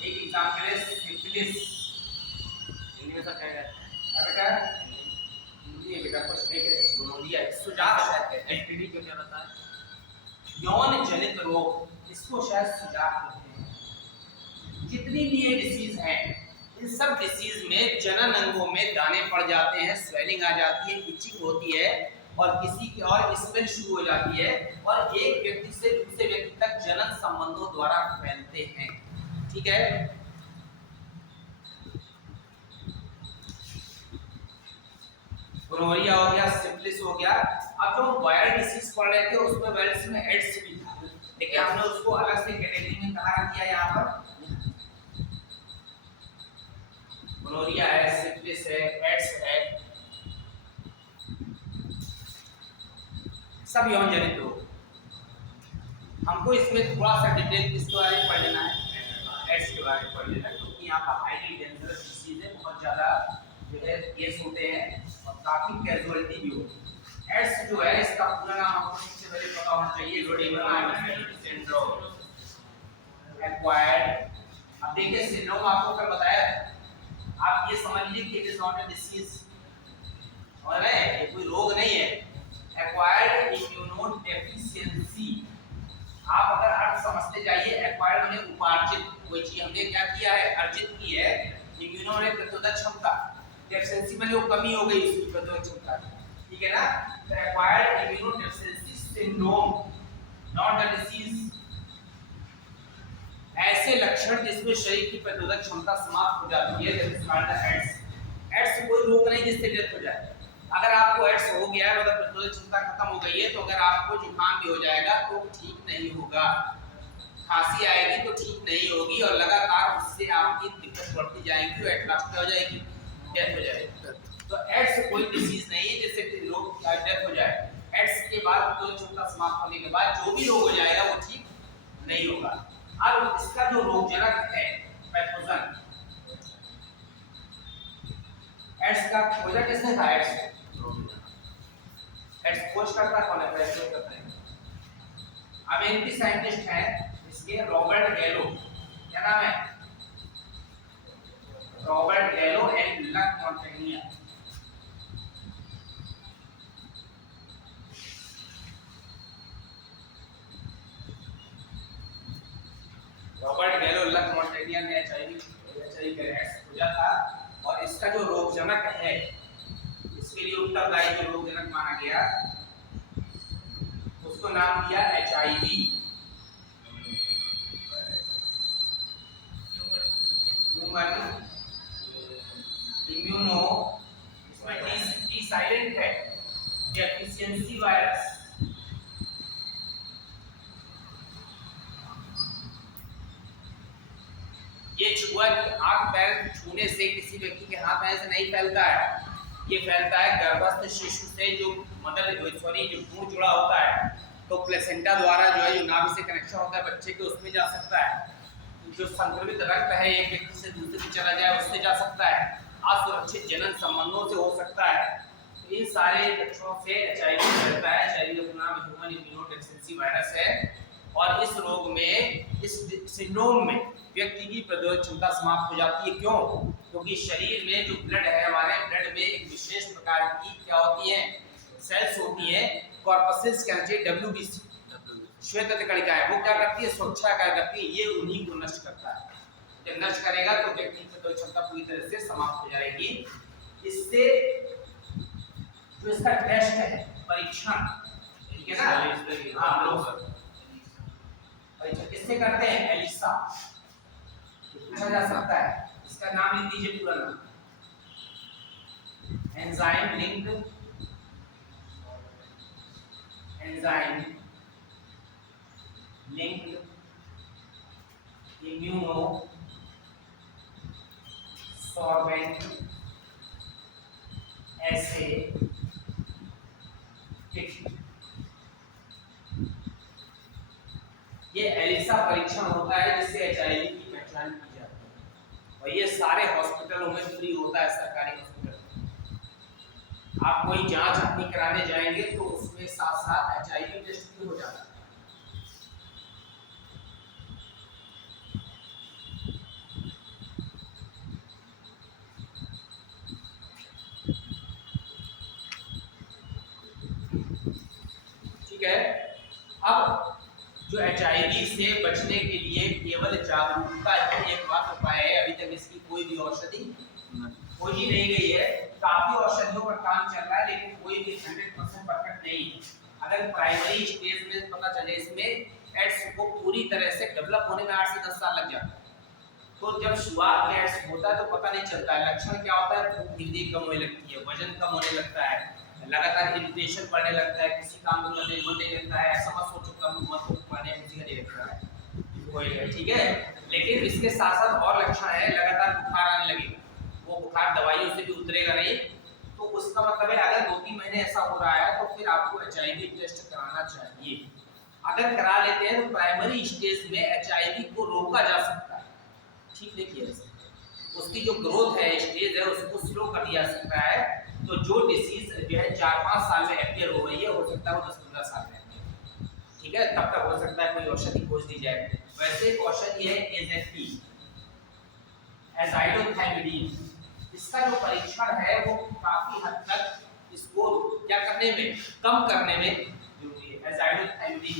एक एग्जांपल है सिफिलिस। हिंदी में सब क्या कहते हैं बेटा? हिंदी में बेटा कुछ नहीं कहते, गोनोरिया सुजाक कहते हैं। एसटीडी को क्या होता है? यौन जनित रोग, इसको शायद सुजाक कहते हैं। जितनी भी ये डिसीज हैं, इन सब डिसीज में जनन अंगों में दाने पड़ जाते हैं, स्वेलिंग आ जाती है, इचिंग होती है, और किसी की और स्मेल शुरू हो जाती है, और एक व्यक्ति से दूसरे व्यक्ति तक जनन संबंधों द्वारा सकते हैं। ठीक है, गोनोरिया हो गया, सिफिलिस हो गया। अब जो वायरल डिसीज पढ़ रहे थे उसमें वायरस में एड्स भी था, लेकिन हमने उसको अलग से कैटेगरी में कहा रख दिया यहाँ पर। गोनोरिया है, सिफिलिस है, एड्स है, सब यौन जनित रोग। हमको इसमें थोड़ा सा डिटेल इसके बारे में पढ़ लेना है, एड्स के बारे में पढ़ लेना है, क्योंकि यहाँ पर हाईली डेंजरस डिसीज है, बहुत ज़्यादा जो है केस होते हैं और काफ़ी कैजुअलिटी भी होती है। एड्स जो है इसका पूरा नाम आपको सबसे पहले पता होना चाहिए, रोडेमल सिंड्रोम, एक्वायर्ड। अब देखिए सिंड्रोम आपको कल बताया, आप ये समझ लीजिए कि it is not a disease, और ये कोई रोग नहीं है। एक्वायर्ड इम्यूनोडेफिशिएंसी, आप अगर अर्थ समझते जाइए, एक्वायर्ड माने उपार्जित, कोई चीज हमने क्या किया है, अर्जित की है। इम्यूनो माने प्रतिरोधक क्षमता, डेफिशिएंसी माने वो कमी हो गई उसकी प्रतिरोधक क्षमता, ठीक है ना। तो acquired immunodeficiency syndrome, not a disease. ऐसे लक्षण जिसमें शरीर की प्रतिरोधक क्षमता समाप्त हो जाती है, that is called AIDS. AIDS कोई रोग नहीं जिससे डेथ हो जाए। अगर आपको एड्स हो गया है, मतलब प्रतिरोधक क्षमता खत्म हो गई है, तो अगर आपको जुकाम भी हो जाएगा तो ठीक नहीं होगा, खांसी आएगी तो ठीक नहीं होगी, और लगातार उससे आपकी दिक्कत बढ़ती जाएगी, एट लास्ट हो जाएगी, डेथ हो जाएगी। तो एड्स कोई डिसीज नहीं है जिससे लोग डेथ हो जाए। एड्स के बाद प्रतिरोधक क्षमता समाप्त होने के बाद जो भी रोग हो जाएगा वो ठीक नहीं होगा। अब इसका जो रोगजनक है पैथोजन, एड्स का खोजा किसने था? एड्स खोज करता कौन है? पैथोजन करता है। अमेरिकी साइंटिस्ट हैं इसके, रॉबर्ट गैलो, क्या नाम है? रॉबर्ट गैलो एंड लक मॉन्टेनिया। रॉबर्ट गैलो लक मॉन्टेनिया ने एचआईवी का एड्स खोजा था, और इसका जो रोगजनक है, इसके लिए उत्तरदायी जो रोगजनक माना गया, उसको नाम दिया एचआईवी, ह्यूमन इम्यूनो, इसमें टी साइलेंट है, डेफिशिएंसी वायरस। ये छुआ हाथ पैर छूने से किसी व्यक्ति के हाथ पैर से नहीं फैलता है, ये फैलता है गर्भस्थ शिशु से, जो मदर सॉरी जो भ्रूण जुड़ा होता है, तो प्लेसेंटा द्वारा जो है, जो नाभि से कनेक्शन होता है बच्चे के, उसमें जा सकता है। जो संक्रमित रक्त है एक व्यक्ति से दूसरे पे चला जाए उससे जा सकता है, असुरक्षित जनन संबंधों से हो सकता है। तो इन सारे लक्षणों से एचआईवी फैलता है। एचआईवी का नाम ह्यूमन इम्यूनोडेफिशिएंसी वायरस है, और इस रोग में, इस सिंड्रोम में व्यक्ति की प्रतिरोधक क्षमता समाप्त हो जाती है। क्यों? क्योंकि शरीर में जो ब्लड है, हमारे ब्लड में एक विशेष प्रकार की क्या होती है, सेल्स होती है, कॉर्पसेल्स कहना चाहिए, डब्ल्यूबीसी, श्वेत कणिकाएं, वो क्या करती है, सुरक्षा कार्य करती है, ये उन्हीं को नष्ट करता है। जब नष्ट करेगा तो व्यक्ति की प्रतिरोधक क्षमता पूरी तरह से समाप्त हो जाएगी। इससे जो इसका टेस्ट है, परीक्षण, ठीक है ना, हाँ लोग परीक्षण किससे करते हैं? एलिसा, पूछा जा सकता है, इसका नाम लिख दीजिए पूरा नाम, एंजाइम लिंक्ड इम्यूनो सॉर्बेंट ऐसे किट। ये एलिसा परीक्षण होता है जिससे एचआईवी की पहचान की जाती है, और ये सारे हॉस्पिटलों में फ्री होता है, सरकारी हॉस्पिटल। आप कोई जांच अपनी कराने जाएंगे तो उसमें साथ साथ एचआईवी टेस्ट भी हो जाता है। ठीक है, अब जो एचआईवी से बचने के लिए केवल जागरूकता ही एकमात्र उपाय है। अभी तक इसकी कोई भी औषधि खोजी नहीं गई है। काफी औषधियों पर काम चल रहा है, लेकिन कोई भी 100% परफेक्ट नहीं है। अगर प्राइमरी स्टेज में पता चले इसमें एड्स को पूरी तरह से डेवलप होने में 8 से 10 साल लग जाता है। तो जब शुरुआत में एड्स होता है तो पता नहीं चलता है। लक्षण क्या होता है? भूख धीरे धीरे कम होने लगती है, वजन कम होने लगता है, लगातार इरिटेशन बढ़ने लगता है, किसी काम को करने में मन नहीं लगता है, ऐसा मत सोचो कम मत पढ़ने में किसी का नहीं लगता है, कोई है, ठीक है। लेकिन इसके साथ साथ और लक्षण है, लगातार बुखार आने लगेगा, वो बुखार दवाइयों से भी उतरेगा नहीं। तो उसका मतलब है अगर 2-3 महीने ऐसा हो रहा है तो फिर आपको HIV टेस्ट कराना चाहिए। अगर करा लेते हैं तो प्राइमरी स्टेज में HIV को रोका जा सकता है। ठीक देखिए, उसकी जो ग्रोथ है, स्टेज है, उसको स्लो कर दिया जा सकता है। तो जो डिसीज जो है 4-5 साल में अपीयर हो रही है, हो सकता है वो 10-15 साल में, ठीक है, तब तक हो सकता है कोई औषधि खोज दी जाए। वैसे एक औषधि है AZT, एजाइडोथाइमिडीन। इसका जो परीक्षण है वो काफी हद तक इसको क्या करने में, कम करने में जरूरी है। एजाइडोथाइमिडीन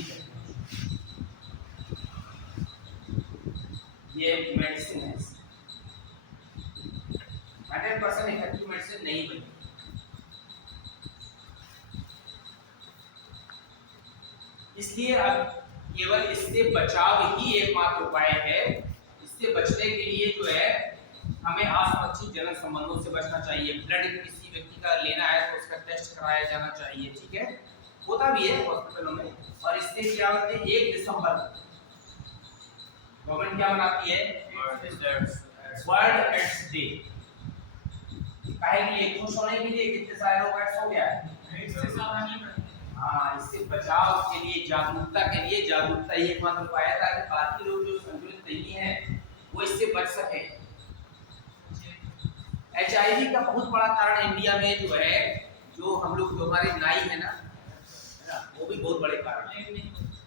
ये मेडिसिन है, 100% इफेक्टिव मेडिसिन नहीं बनी। इसलिए अब केवल इससे बचाव ही एकमात्र उपाय है। इससे बचने के लिए जो है हमें असुरक्षित जनन संबंधों से बचना चाहिए। ब्लड किसी व्यक्ति का लेना है तो उसका टेस्ट कराया जाना चाहिए, ठीक है, होता भी है हॉस्पिटलों में। और इससे क्या होता है, 1 दिसंबर गवर्नमेंट क्या मनाती है, वर्ल्ड एड्स डे। काहे के लिए? खुश होने के लिए? कितने सारे लोग एड्स हो गया है, हाँ, इससे बचाव के लिए, जागरूकता के लिए। जागरूकता ये एकमात्र उपाय है ताकि बाकी लोग जो संतुलित नहीं है वो इससे बच सके। HIV का बहुत बड़ा कारण इंडिया में जो है, जो हम लोग जो हमारे नाई है ना, वो भी बहुत बड़े कारण है,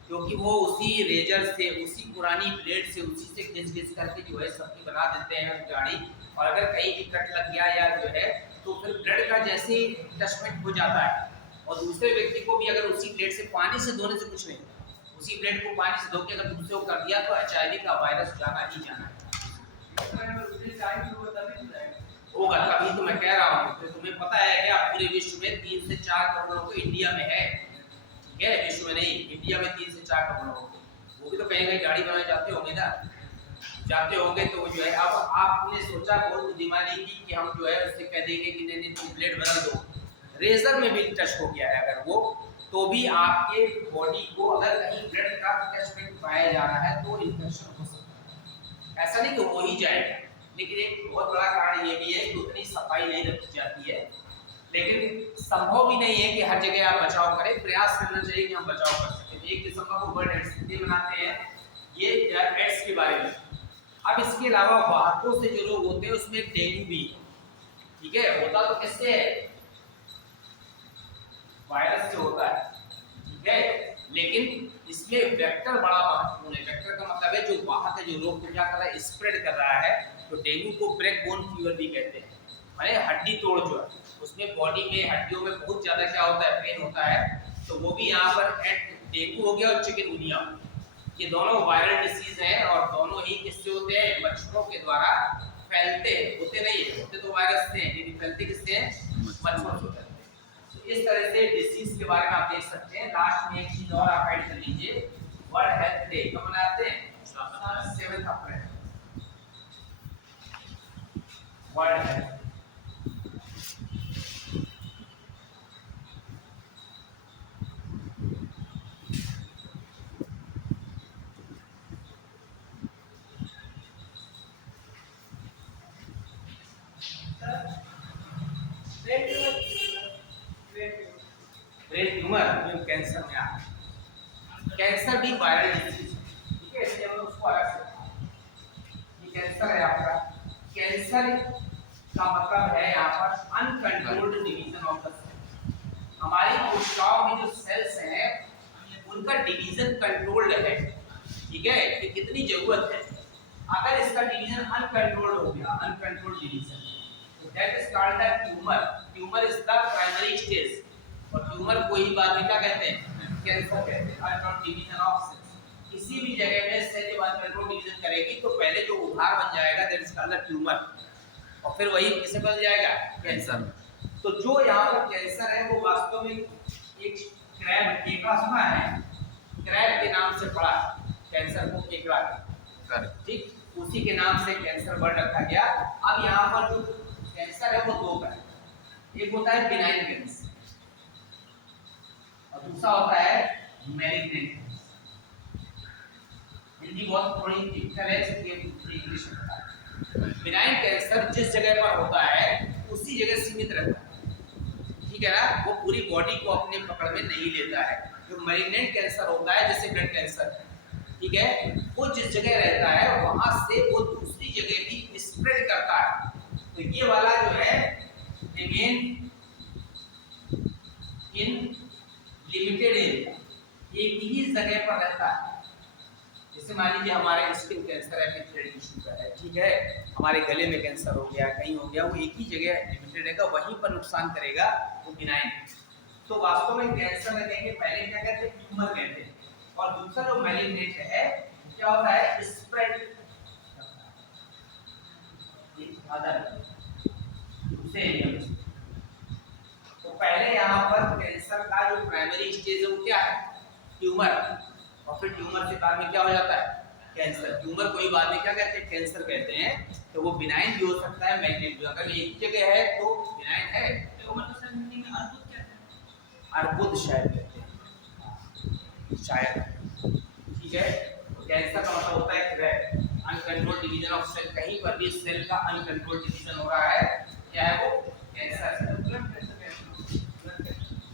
क्योंकि वो उसी रेजर से, उसी पुरानी ब्लेड से, उसी से घिस करके जो है सबकी बना देते हैं गाड़ी। और अगर कहीं भी कट लग गया या जो है तो फिर ब्लड का जैसे टचमेंट हो जाता है, और दूसरे व्यक्ति को भी अगर उसी ब्लेड से, पानी से धोने से कुछ नहीं, उसी ब्लेड को पानी से धो के अगर दूसरे को कर दिया तो HIV का वायरस जाना ही जाना है। होगा, तभी तो मैं कह रहा हूँ। तो तुम्हें पता है क्या पूरे विश्व में 3 से 4 करोड़ लोग तो इंडिया में है, ठीक है, विश्व में नहीं, इंडिया में 3 से 4 करोड़ लोग। वो भी तो कहीं कहीं गाड़ी बनाए जाते होंगे ना, जाते होंगे। तो जो है अब आपने सोचा बहुत बुद्धिमानी की कि हम जो है उससे कह देंगे कि नहीं नहीं तुम ब्लेड बदल दो। रेजर में भी टच हो गया है अगर वो, तो भी आपके बॉडी को अगर कहीं ब्लड का टचमेंट पाया जा रहा है तो इन्फेक्शन हो सकता है। ऐसा नहीं कि हो ही जाएगा, लेकिन एक बहुत बड़ा कारण ये भी है कि उतनी सफाई नहीं रखी जाती है। लेकिन संभव भी नहीं है कि हर जगह आप बचाव करें, प्रयास करना चाहिए कि हम बचाव कर सकें। 1 दिसंबर को वर्ल्ड एड्स डे मनाते हैं, ये एड्स के बारे में। अब इसके अलावा वाहकों से जो लोग होते हैं उसमें डेंगू भी, ठीक है, होता तो किससे है, वायरस से होता है, ठीक है, लेकिन इसमें वेक्टर बड़ा महत्वपूर्ण है। वेक्टर का मतलब है जो वाहक है, जो रोग को क्या कर रहा है, स्प्रेड कर रहा है। तो डेंगू को ब्रेक बोन फीवर भी कहते हैं, माने हड्डी तोड़ जो है, उसमें बॉडी में हड्डियों में बहुत ज्यादा क्या होता है, पेन होता है। तो वो भी यहाँ पर डेंगू हो गया और चिकनगुनिया, ये दोनों वायरल डिसीज हैं और दोनों ही किससे होते हैं, मच्छरों के द्वारा फैलते होते नहीं है, होते तो वायरस से हैं, लेकिन फैलते किससे हैं, मच्छरों से। इस तरह से डिसीज के बारे में आप देख सकते हैं। लास्ट में एक चीज और आप ऐड कर लीजिए, वर्ल्ड हेल्थ डे कब मनाते हैं, 7 अप्रैल, वर्ल्ड हेल्थ। ब्रेन ट्यूमर जो कैंसर में आता है, कैंसर भी वायरल डिजीज, ठीक है, इसलिए हम उसको अलग से, ये कैंसर है आपका। कैंसर का मतलब है यहाँ पर uncontrolled division of the cell. हमारी कोशिकाओं में जो सेल्स हैं उनका डिवीजन कंट्रोल्ड है, ठीक है, कि कितनी जरूरत है। अगर इसका डिवीजन अनकंट्रोल्ड हो गया, अनकंट्रोल्ड डिवीजन, तो that is called the tumour. Tumour is the primary stage, और ट्यूमर को ही बाद में क्या कहते हैं, कैंसर कहते हैं। अनकंट्रोल्ड डिवीजन ऑफ सेल्स, किसी भी जगह में सेल जब अनकंट्रोल्ड डिवीजन करेगी तो पहले जो उभार बन जाएगा that is called the tumour, और फिर वही किसे बन जाएगा, कैंसर। तो जो यहाँ पर कैंसर है वो वास्तव में एक क्रैब, टेका सुना है, क्रैब के नाम से पड़ा कैंसर को केकड़ा, कर ठीक उसी के नाम से कैंसर वर्ड रखा गया। अब यहाँ पर जो कैंसर है वो दो का है, एक होता है बिनाइन कैंसर और दूसरा होता है मैलिग्नेंट। हिंदी बहुत थोड़ी टिपिकल है इसलिए इंग्लिश में होता है। बिनाइन कैंसर जिस जगह पर होता है उसी जगह सीमित रहता है, ठीक है ना, वो पूरी बॉडी को अपने पकड़ में नहीं लेता है। जो मैलिग्नेंट कैंसर होता है जैसे ब्लड कैंसर, ठीक है, वो जिस जगह रहता है वहां से वो दूसरी जगह भी स्प्रेड करता है। तो ये वाला जो है रिमेन इन लिमिटेड एरिया, एक ही जगह पर रहता है। जैसे मान लीजिए हमारे स्किन कैंसर है, थ्रेड टिश्यू का है, ठीक है, हमारे गले में कैंसर हो गया, कहीं हो गया, वो एक ही जगह लिमिटेड रहेगा, वहीं पर नुकसान करेगा, वो बिनाइन। तो वास्तव में कैंसर में देखेंगे पहले क्या कहते हैं, ट्यूमर कहते हैं, और दूसरा जो मैलिग्नेंट है क्या होता है, स्प्रेड दूसरे एरिया में। तो पहले यहाँ पर कैंसर का जो प्राइमरी स्टेज है वो क्या है, ट्यूमर, और फिर ट्यूमर के बाद में क्या हो जाता है, कैंसर। ट्यूमर को ही बाद में क्या कहते हैं, कैंसर कहते हैं। तो वो बिनाइन भी हो सकता है, मैलिग्नेंट भी। अगर एक जगह है तो बिनाइन है, ट्यूमर तो सर हिंदी में अर्बुद कहते हैं। अर्बुद शायद कहते हैं, शायद, ठीक है। तो कैंसर का मतलब होता है crab, uncontrolled division of cell. कहीं पर भी सेल का अनकंट्रोल्ड डिवीजन हो रहा है, क्या है वो, कैंसर।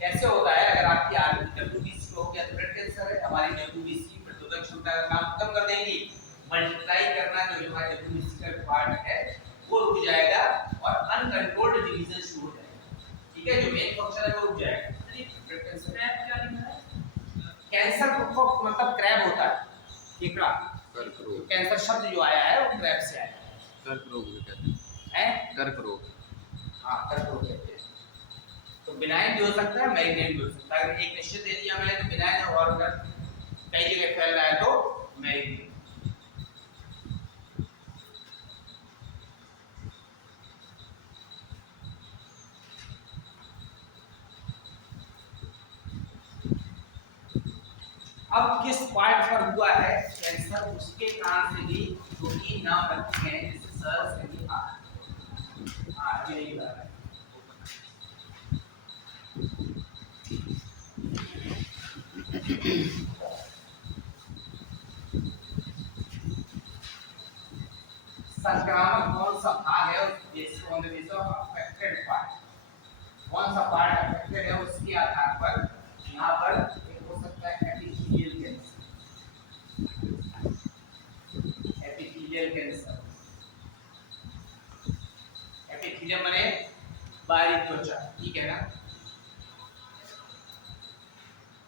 कैसे होता है, अगर आपकी डब्ल्यूबीसी हो गया तो ब्लड कैंसर है, हमारी डब्ल्यूबीसी प्रतिरोधक क्षमता का काम खत्म कर देंगी, मल्टीप्लाई करना जो हमारे डब्ल्यूबीसी का पार्ट है वो रुक जाएगा और अनकंट्रोल्ड डिवीजन शुरू हो जाएगा, ठीक है, जो मेन फंक्शन है वो रुक जाएगा। ब्लड कैंसर क्रैब क्या लिखा है? कैंसर को मतलब क्रैब होता है, केकड़ा। कर्क रोग, कैंसर शब्द जो आया है वो क्रैब से आया है। कर्क रोग भी कहते हैं, हैं, कर्क रोग। हाँ कर्क रोग कहते हैं। तो बिनाइन भी हो सकता है, मैलिग्नेंट भी हो सकता है। अगर एक निश्चित एरिया में है तो बिनाइन है, और अगर कई जगह फैल रहा है तो मैलिग्नेंट। अब किस पार्ट पर हुआ है कैंसर, उसके कारण से भी जो कि नाम रखे हैं, जैसे सर से भी ये नहीं बता रहा है। संक्रामक कौन सा भाग है on the basis of affected part, कौन सा पार्ट अफेक्टेड है उसके आधार पर यहाँ पर एक हो सकता है epithelial cancer. Epithelial cancer, epithelium माने बाहरी त्वचा, ठीक है ना,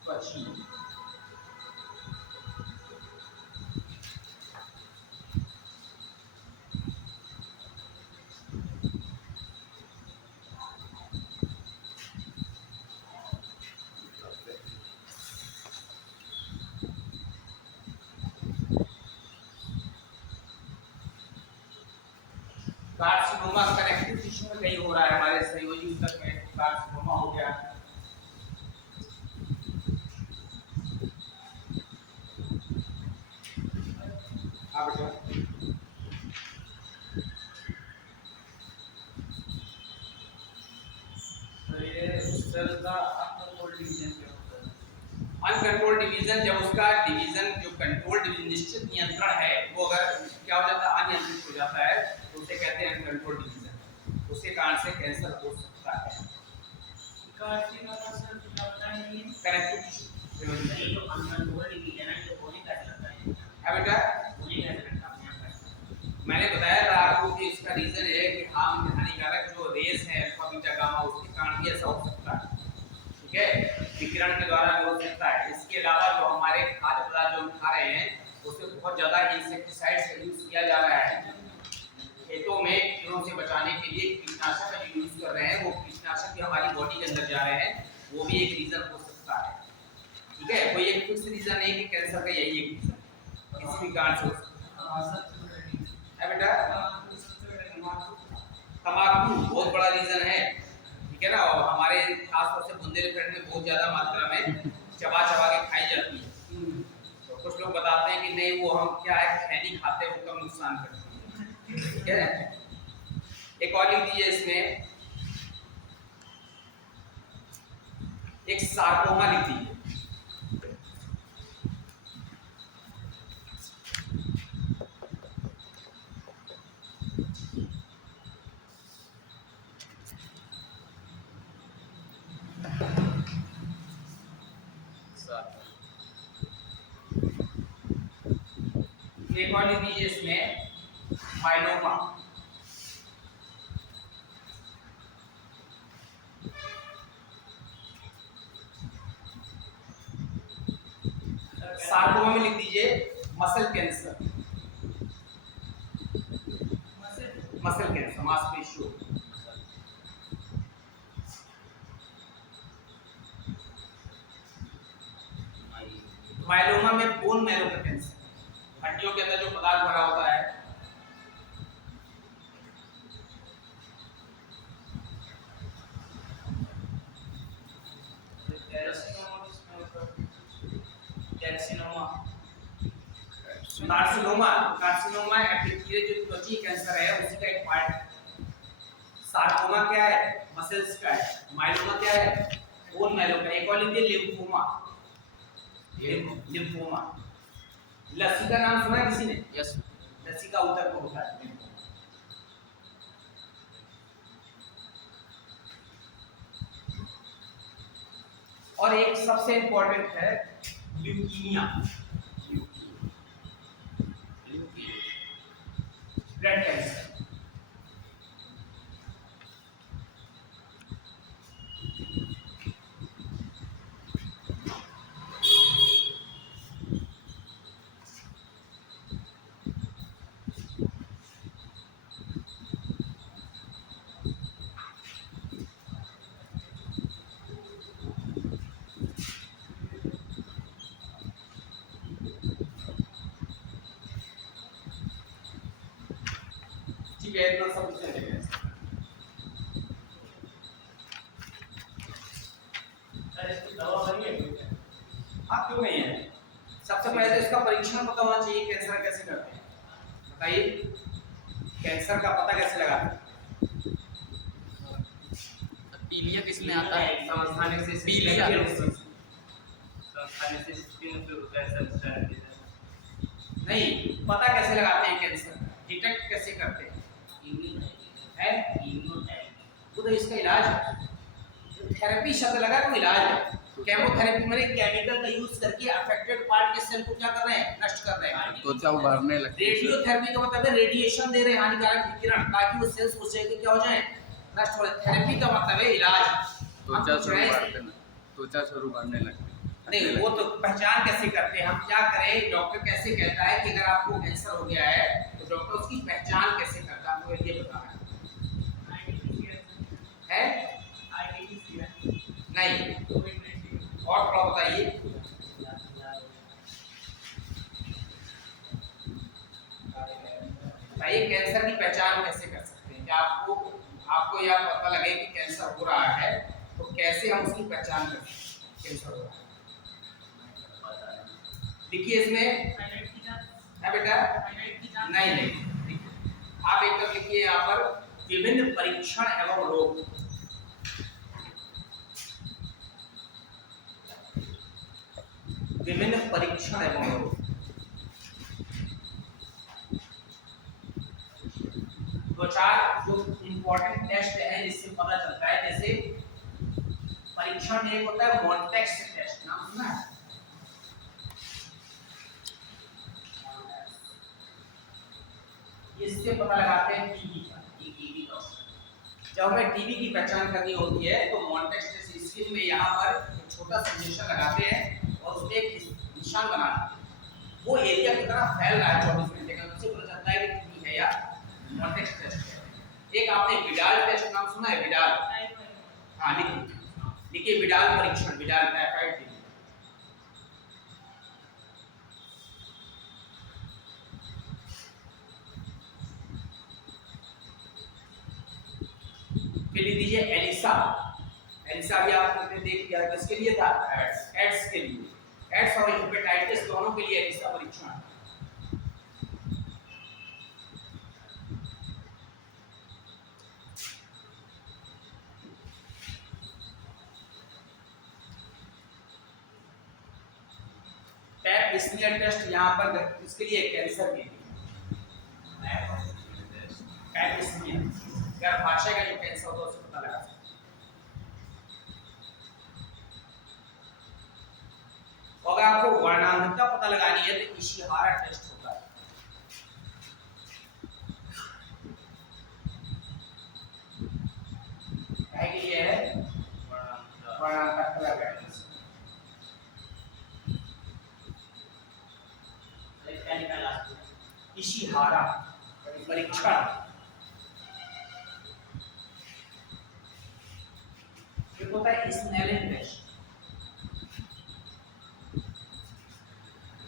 त्वचा। कार्सिनोमा कनेक्टिव टिश्यू में कहीं हो रहा है, हमारे संयोजी ऊतक में कार्सिनोमा हो गया। अब तो ये सेल का अनकंट्रोल्ड डिवीजन क्या होता है? अनकंट्रोल्ड डिवीजन, जब उसका डिवीजन जो कंट्रोल्ड निश्चित नियंत्रण है वो अगर क्या हो जाता है, अनियंत्रित हो जाता है, तो उसे कहते हैं अनकंट्रोल्ड डिवीजन। उसके कारण से कैंसर हो सकता है। कार्सिनोमा सर क्या होता है? ये कनेक्टिव टिश्यू ये जो अनकंट्रोल्ड डिवीजन है तो होने का चलता है, है बेटा। होने का चलता है। मैंने बताया था आपको कि इसका रीजन है कि हम हानिकारक जो रेस है अल्फा बीटा गामा उसके कारण भी ऐसा हो सकता है, ठीक है, विकिरण के द्वारा भी हो सकता है। इसके अलावा जो हमारे खाद्य पदार्थ जो हम खा रहे हैं उससे बहुत ज्यादा इंसेक्टिसाइड्स का यूज किया जा रहा है, खेतों में कीड़ों से बचाने के लिए कीटनाशक का जो यूज कर रहे हैं वो कीटनाशक भी हमारी बॉडी के अंदर जा रहे हैं, वो भी एक रीजन हो सकता है, ठीक है। कोई एक फिक्स रीजन नहीं कि कैंसर का यही एक रीजन, किसी भी कारण से हो सकता है बेटा। तंबाकू बहुत बड़ा रीजन है, ठीक है ना, और हमारे खासतौर से बुंदेलखंड में बहुत ज्यादा मात्रा में चबा चबा के खाई जाती है, लोग बताते हैं कि नहीं वो हम क्या है खैनी खाते हैं वो कम नुकसान करती है, ठीक है। एक और लिख दीजिए इसमें, एक सार्कोमा लिख दीजिए। एक और लिख दीजिए इसमें माइलोमा। सार्कोमा में लिख दीजिए मसल कैंसर, मसल कैंसर मांसपेशियों। माइलोमा में बोन मैरो का कैंसर, हड्डियों के अंदर जो पदार्थ भरा होता है। कार्सिनोमा, कार्सिनोमा एपिथेलियल जो त्वचा कैंसर है उसी का एक पार्ट है। सार्कोमा क्या है, मसल्स का है। माइलोमा क्या है, बोन मैरो का। एक और लिखिए लिम्फोमा, लिम्फोमा। लसी का नाम सुना है किसी ने? यस। लसी का उदर को होता है। और एक सबसे इंपॉर्टेंट है ल्यूकीमिया, ब्लड कैंसर। ठीक है, इतना सब कुछ है। सर इसकी दवा बनी है कोई? हाँ क्यों नहीं है। सबसे पहले तो इसका परीक्षण पता होना चाहिए, कैंसर कैसे करते हैं बताइए, कैंसर का पता कैसे लगाते हैं? पीलिया किसमें आता है? समझाने से पीलिया। खाने से स्किन पे होता है सब नहीं, पता कैसे लगाते हैं कैंसर, डिटेक्ट कैसे करते हैं? है वो तो इसका इलाज है। थेरेपी शब्द लगा तो इलाज है। केमोथेरेपी में केमिकल का यूज करके अफेक्टेड पार्ट के सेल को क्या कर रहे हैं, नष्ट कर रहे हैं। त्वचा उभरने लगती है। रेडियोथेरेपी का मतलब है रेडिएशन दे रहे हैं, हानिकारक विकिरण, ताकि वो सेल्स उस जगह क्या हो जाए, नष्ट हो जाए। थेरेपी का मतलब है इलाज। त्वचा से उभरते ना, त्वचा से उभरने लगती है। नहीं वो तो पहचान कैसे करते हैं, हम क्या करें, डॉक्टर कैसे कहता है कि अगर आपको कैंसर हो गया है तो डॉक्टर उसकी पहचान कैसे करता है, आपको ये बताना है। नहीं और थोड़ा बताइए। बताइए कैंसर की पहचान कैसे कर सकते हैं, क्या आपको यह पता लगे कि कैंसर हो रहा है तो कैसे हम उसकी पहचान कर सकते हैं कैंसर हो रहा है? देखिए इसमें है बेटा, नहीं नहीं, आप एक तरफ लिखिए यहाँ पर विभिन्न परीक्षण एवं रोग। विभिन्न परीक्षण एवं रोग। दो चार जो इंपॉर्टेंट टेस्ट है जिससे पता चलता है, जैसे परीक्षण एक होता है मॉन्टेक्स टेस्ट, नाम सुना है? इससे पता लगाते हैं टीबी का, टीबी का। जब हमें टीबी की पहचान करनी होती है तो मॉन्टेक्स टेस्ट स्किन में यहाँ पर एक छोटा सा इंजेक्शन लगाते हैं और उसमें एक निशान बनाते हैं। वो एरिया कितना फैल रहा है 24 घंटे का, उससे पता चलता है कि टीबी है या मॉन्टेक्स टेस्ट है। एक आपने विडाल टेस्ट नाम सुना है? विडाल, हाँ लिखिए विडाल परीक्षण, विडाल टाइफाइड टीबी। फिर लिख दीजिए एलिसा। एलिसा भी आपने देख लिया, किसके लिए था? एड्स के लिए। एड्स और हेपेटाइटिस दोनों के लिए इसका परीक्षण है। पैप स्मीयर टेस्ट यहाँ पर इसके लिए कैंसर के लिए पैप स्मीयर गर्भाशय का जो कैंसर होता है उसको पता लगा सकते हैं। अगर आपको वर्णांधता पता लगानी है तो इशिहारा टेस्ट होता है। क्या के लिए है? वर्णांधता कलर गाइडेंस। इशिहारा परीक्षण ये होता है स्नेलिन टेस्ट।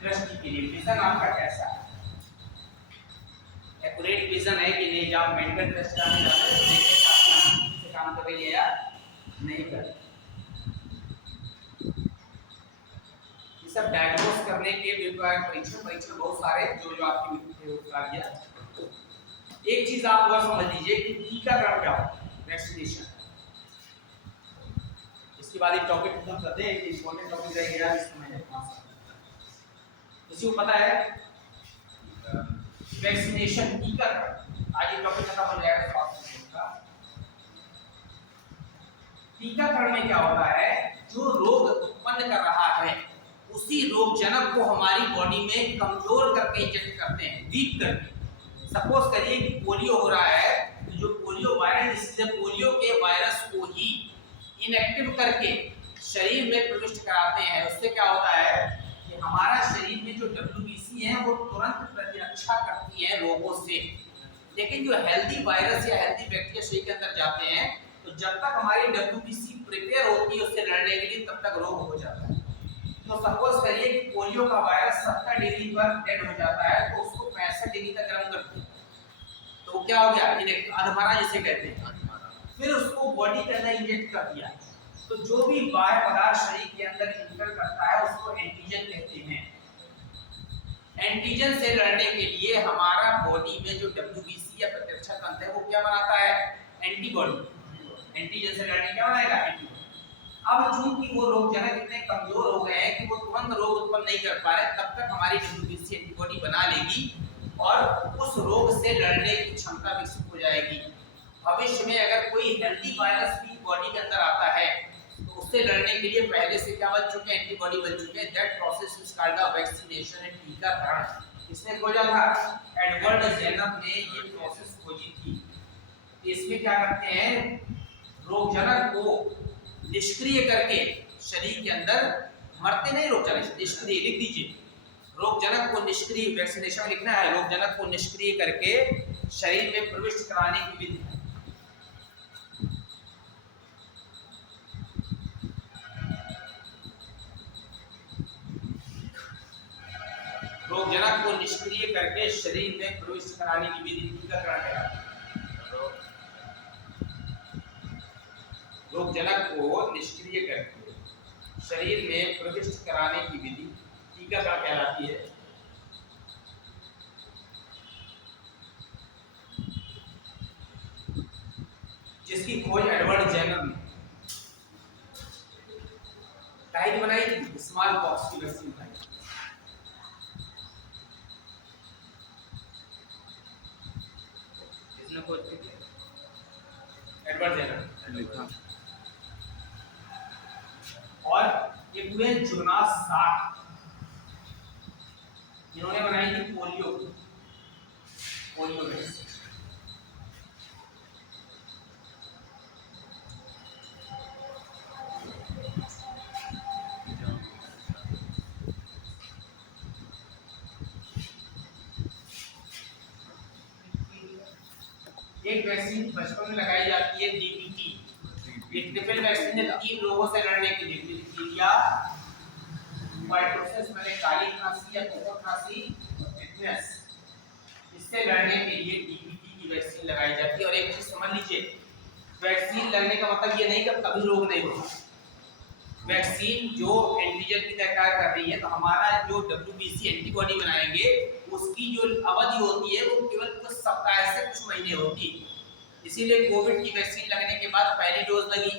दृष्टि के लिए विजन आपका कैसा है, एक्यूरेट विजन है कि नहीं, जब आप मेडिकल टेस्ट कराने जाते हैं तो देखिए कि आप से काम कर रही है या नहीं कर रही। ये सब डायग्नोस करने के परीक्षण बहुत सारे जो आपकी बता दिया। एक चीज आप और समझ लीजिए कि टीकाकरण क्या होता है, वैक्सीनेशन। इसके बाद एक टॉपिक खत्म करते हैं, एक इंपॉर्टेंट टॉपिक रह गया इसको मैं किसी को पता है वैक्सीनेशन टीकाकरण। आज ये टॉपिक खत्म हो जाएगा। टीकाकरण में क्या होता है, जो रोग उत्पन्न कर रहा है उसी रोग जनक को हमारी बॉडी में कमजोर करके इंजेक्ट करते हैं, वीक करके। सपोज करिए कि पोलियो हो रहा है तो जो पोलियो वायरल डिसीज है, पोलियो के वायरस को ही इनएक्टिव करके शरीर में प्रविष्ट कराते हैं। उससे क्या होता है कि हमारा शरीर में जो WBC है वो तुरंत प्रतिरक्षा करती है रोगों से। लेकिन जो हेल्दी वायरस या हेल्दी बैक्टीरिया शरीर के अंदर जाते हैं तो जब तक हमारी WBC प्रिपेयर होती है उससे लड़ने के लिए तब तक रोग हो जाता है। तो सपोज करिए कि पोलियो का वायरस 70 डिग्री पर डेड हो जाता है तो उसको 65 डिग्री तक गर्म कर दिया तो क्या हो गया, अधमरा जिसे कहते हैं। फिर उसको बॉडी के अंदर इंजेक्ट कर दिया तो जो भी बाह्य पदार्थ शरीर के अंदर इंटर करता है उसको एंटीजन कहते हैं। एंटीजन से लड़ने के लिए हमारा बॉडी में जो WBC या प्रतिरक्षा तंत्र है वो क्या बनाता है, एंटीबॉडी। एंटीजन से लड़ने क्या बनाएगा, एंटीबॉडी। अब चूंकि वो रोग जनक इतने कमजोर हो गए हैं कि वो तुरंत रोग उत्पन्न नहीं कर पा रहे, तब तक हमारी WBC एंटीबॉडी बना लेगी और उस रोग से लड़ने की क्षमता विकसित हो जाएगी। भविष्य में अगर कोई हेल्दी वायरस भी बॉडी के अंदर आता है तो उससे लड़ने के लिए पहले से क्या बन चुके हैं, एंटीबॉडी बन चुके हैं। That process is called the vaccination and टीकाकरण। इसने खोजा था, एडवर्ड जेनर ने ये प्रोसेस खोजी थी। इसमें क्या करते हैं, रोगजनक को निष्क्रिय करके शरीर के अंदर, मरते नहीं रोगजनक, निष्क्रिय लिख दीजिए। रोगजनक को निष्क्रिय, वैक्सीनेशन में लिखना है, रोगजनक को निष्क्रिय करके शरीर में प्रविष्ट कराने की विधि। रोगजनक को निष्क्रिय करके शरीर में प्रविष्ट कराने की विधि टीकाकरण कहलाती है। रोगजनक को निष्क्रिय करके शरीर में प्रविष्ट कराने की विधि टीकाकरण कहलाती है। जिसकी खोज एडवर्ड जेनर ने काहे बनाई थी, स्मॉल पॉक्स की वैक्सीन बनाई। इसने खोज की थी एडवर्ड जेनर लिखा। और ये पूरे जोनास सार्क इन्होंने बनाई थी पोलियो वैक्सीन। एक वैक्सीन बचपन में लगाई जाती है DPT। ये ट्रिपल वैक्सीन है 3 रोगों से लड़ने के लिए, डिप्थीरिया, माइटोसिस मैंने काली खांसी या कोको खांसी, टिटनेस। इससे लड़ने के लिए DPT की वैक्सीन लगाई जाती है। और एक चीज समझ लीजिए, वैक्सीन लगने का मतलब ये नहीं कि कभी रोग नहीं होगा। वैक्सीन जो एंटीजन की तरह कर रही है, तो हमारा जो WBC एंटीबॉडी बनाएंगे उसकी जो अवधि होती है वो केवल कुछ सप्ताह से कुछ महीने होती है। इसीलिए कोविड की वैक्सीन लगने के बाद पहली डोज लगी,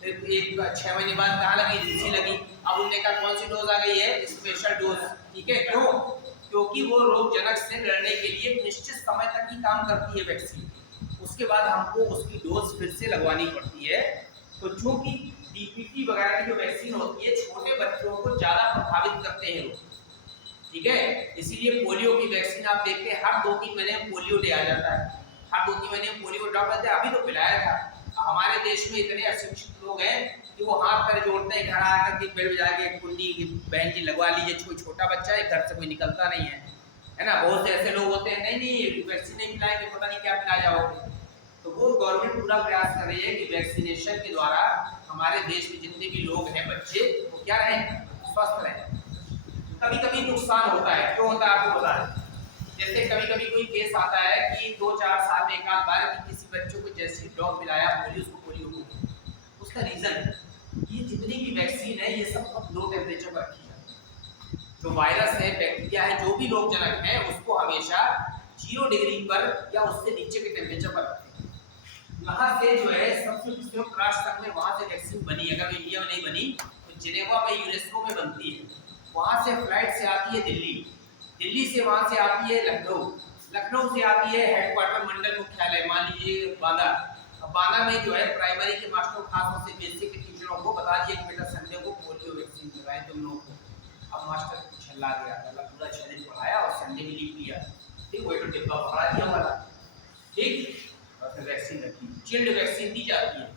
फिर एक 6 महीने बाद कहाँ लगी, दूसरी लगी। अब उनने कहा कौन सी डोज आ गई है, स्पेशल डोज। ठीक है, क्यों? क्योंकि वो रोगजनक से लड़ने के लिए निश्चित समय तक ही काम करती है वैक्सीन, उसके बाद हमको उसकी डोज फिर से लगवानी पड़ती है। तो चूंकि DPT वगैरह की जो वैक्सीन होती है छोटे बच्चों को ज्यादा प्रभावित करते हैं लोग, ठीक है। इसीलिए पोलियो की वैक्सीन आप देखते हैं हर 2-3 महीने में पोलियो डे आ जाता है, हर 2-3 महीने में पोलियो ड्रॉप रहता है। अभी तो पिलाया था। हमारे देश में इतने अशिक्षित लोग हैं कि वो हाथ पैर जोड़ते हैं, घर आकर के बेड बजा के कुंडी बहन जी लगवा लीजिए, कोई छोटा बच्चा है घर से कोई निकलता नहीं है ना। बहुत से ऐसे लोग होते हैं नहीं वैक्सीन नहीं पिलाएंगे, पता नहीं क्या पिला जाओगे। तो वो गवर्नमेंट पूरा प्रयास कर रही है कि वैक्सीनेशन के द्वारा हमारे देश में जितने भी लोग हैं बच्चे वो क्या रहें, स्वस्थ रहें। कभी कभी नुकसान होता है, क्यों होता है आपको पता है? जैसे कभी कभी कोई केस आता है कि 2-4 साल में एक आध बार किसी बच्चों को जैसे डॉग पिलाया पोलियो, उसको पोलियो हो गया। उसका रीजन ये जितनी भी वैक्सीन है ये सब बहुत लो टेम्परेचर पर रखी है। जो वायरस है, बैक्टीरिया है, जो भी रोगजनक है उसको हमेशा 0 डिग्री पर या उससे नीचे के टेम्परेचर पर रखते हैं। वहाँ से जो है सबसे संयुक्त राष्ट्र संघ में वहाँ से वैक्सीन बनी, अगर इंडिया में नहीं बनी तो जिनेवा में यूनेस्को में बनती है। वहाँ से फ्लाइट से आती है दिल्ली, दिल्ली से वहाँ से आती है लखनऊ, लखनऊ से आती है हेडक्वार्टर मंडल मुख्यालय मान लीजिए बांदा। अब बांदा में जो है प्राइमरी के मास्टरों खासतौर से बेसिक के टीचरों को बता दिए कि बेटा संडे को पोलियो वैक्सीन लगाएं तुम लोगों को। अब मास्टर छल्ला गया, मतलब पूरा 6 दिन पढ़ाया और संडे में लीव लिया, ठीक, वही तो डिब्बा पकड़ा दिया वाला, ठीक, और फिर वैक्सीन रखी, चिल्ड वैक्सीन दी जाती है।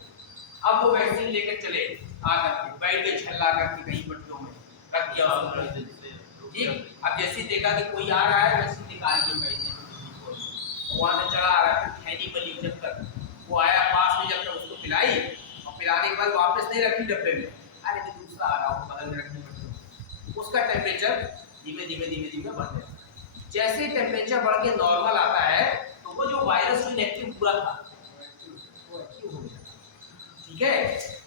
अब वो वैक्सीन लेकर चले आकर के बैठ गए छल्ला करके कहीं पट्टियों में रख दिया उसको, ठीक। अब जैसे देखा कि कोई आ रहा है वैसे निकालिए पैसे, वहाँ से चला आ रहा है, थैली बली जब तक वो आया पास में, जब तक उसको पिलाई और पिलाने के बाद वापस नहीं रखी डब्बे में, अरे मैं दूसरा आ रहा हूँ बगल में रखनी पड़ती, उसका टेम्परेचर धीमे धीमे धीमे धीमे बढ़ गया। जैसे टेम्परेचर बढ़ के नॉर्मल आता है तो वो जो वायरस जो इनएक्टिव हुआ था वो एक्टिव हो गया, ठीक है।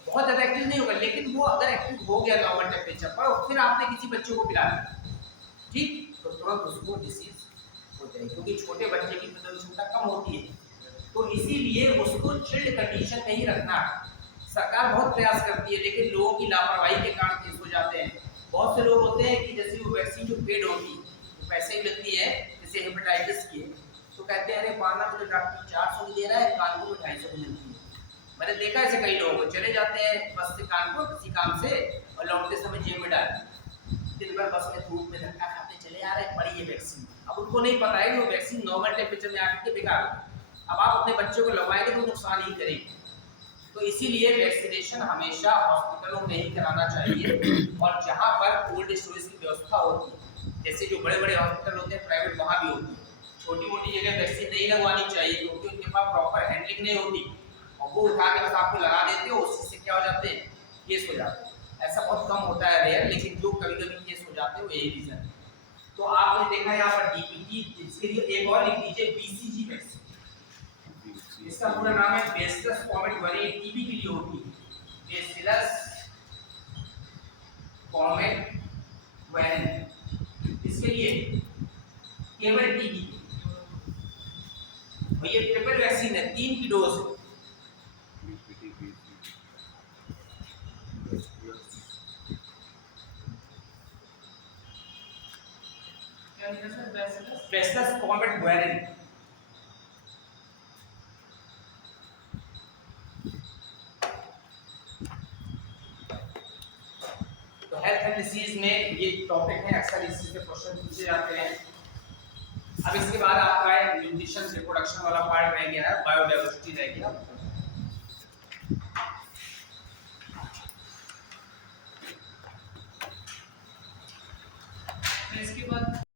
बहुत ज़्यादा एक्टिव नहीं होगा, लेकिन वो अगर एक्टिव हो गया नॉर्मल टेम्परेचर पर और फिर आपने किसी बच्चे को पिला दिया, ठीक, तो तुरंत उसको डिसीज हो जाएगी, क्योंकि छोटे बच्चे की प्रतिरोधक क्षमता कम होती है। तो इसीलिए उसको चिल्ड कंडीशन में ही रखना सरकार बहुत प्रयास करती है, लेकिन लोगों की लापरवाही के कारण केस हो जाते हैं। बहुत से लोग होते हैं कि जैसे वो वैक्सीन जो पेड होती है तो पैसे ही मिलती है, जैसे हेपेटाइटिस की है, तो कहते हैं अरे बाना में तो डॉक्टर 400 की दे रहा है, कानपुर में 250 की मिलती है। मैंने देखा ऐसे कई लोग चले जाते हैं बस से कानपुर किसी काम से और लौटते समय जेब में डाल, दिन भर बस में धूप में धक्का खाते चले आ रहे हैं, पड़ी है वैक्सीन। अब उनको नहीं पता है कि वो वैक्सीन नॉर्मल टेम्परेचर में आकर के बेकार होगी। अब आप अपने बच्चों को लगवाएंगे तो नुकसान ही करेगी। तो इसीलिए वैक्सीनेशन हमेशा हॉस्पिटलों में ही कराना चाहिए, और जहाँ पर कोल्ड स्टोरेज की व्यवस्था होती है, जैसे जो बड़े बड़े हॉस्पिटल होते हैं प्राइवेट, वहाँ भी होती है। छोटी मोटी जगह वैक्सीन नहीं लगवानी चाहिए, क्योंकि उनके पास प्रॉपर हैंडलिंग नहीं होती और वो उठा के बस आपको लगा देते हो, उससे क्या हो जाते हैं, केस हो जाते हैं। ऐसा बहुत कम होता है रेयर, लेकिन जो कभी कभी केस हो जाते हैं वो यही रीजन है। तो आपने देखा यहाँ पर DPT, इसके लिए एक और लिख दीजिए BCG वैक्सीन। इसका पूरा नाम है बेसिलस कॉमेट वेरिएंट, टीबी के लिए होती है, बेसिलस कॉमेट वेरिएंट। इसके लिए केवल टीबी, और ये ट्रिपल वैक्सीन है, 3 की डोज है। Bacillus comet variant, health and disease में ये टॉपिक है, अक्सर इसी से क्वेश्चन पूछे जाते हैं। अब इसके बाद आपका न्यूट्रिशन रिप्रोडक्शन वाला पार्ट रह गया है, बायोडाइवर्सिटी रह गया।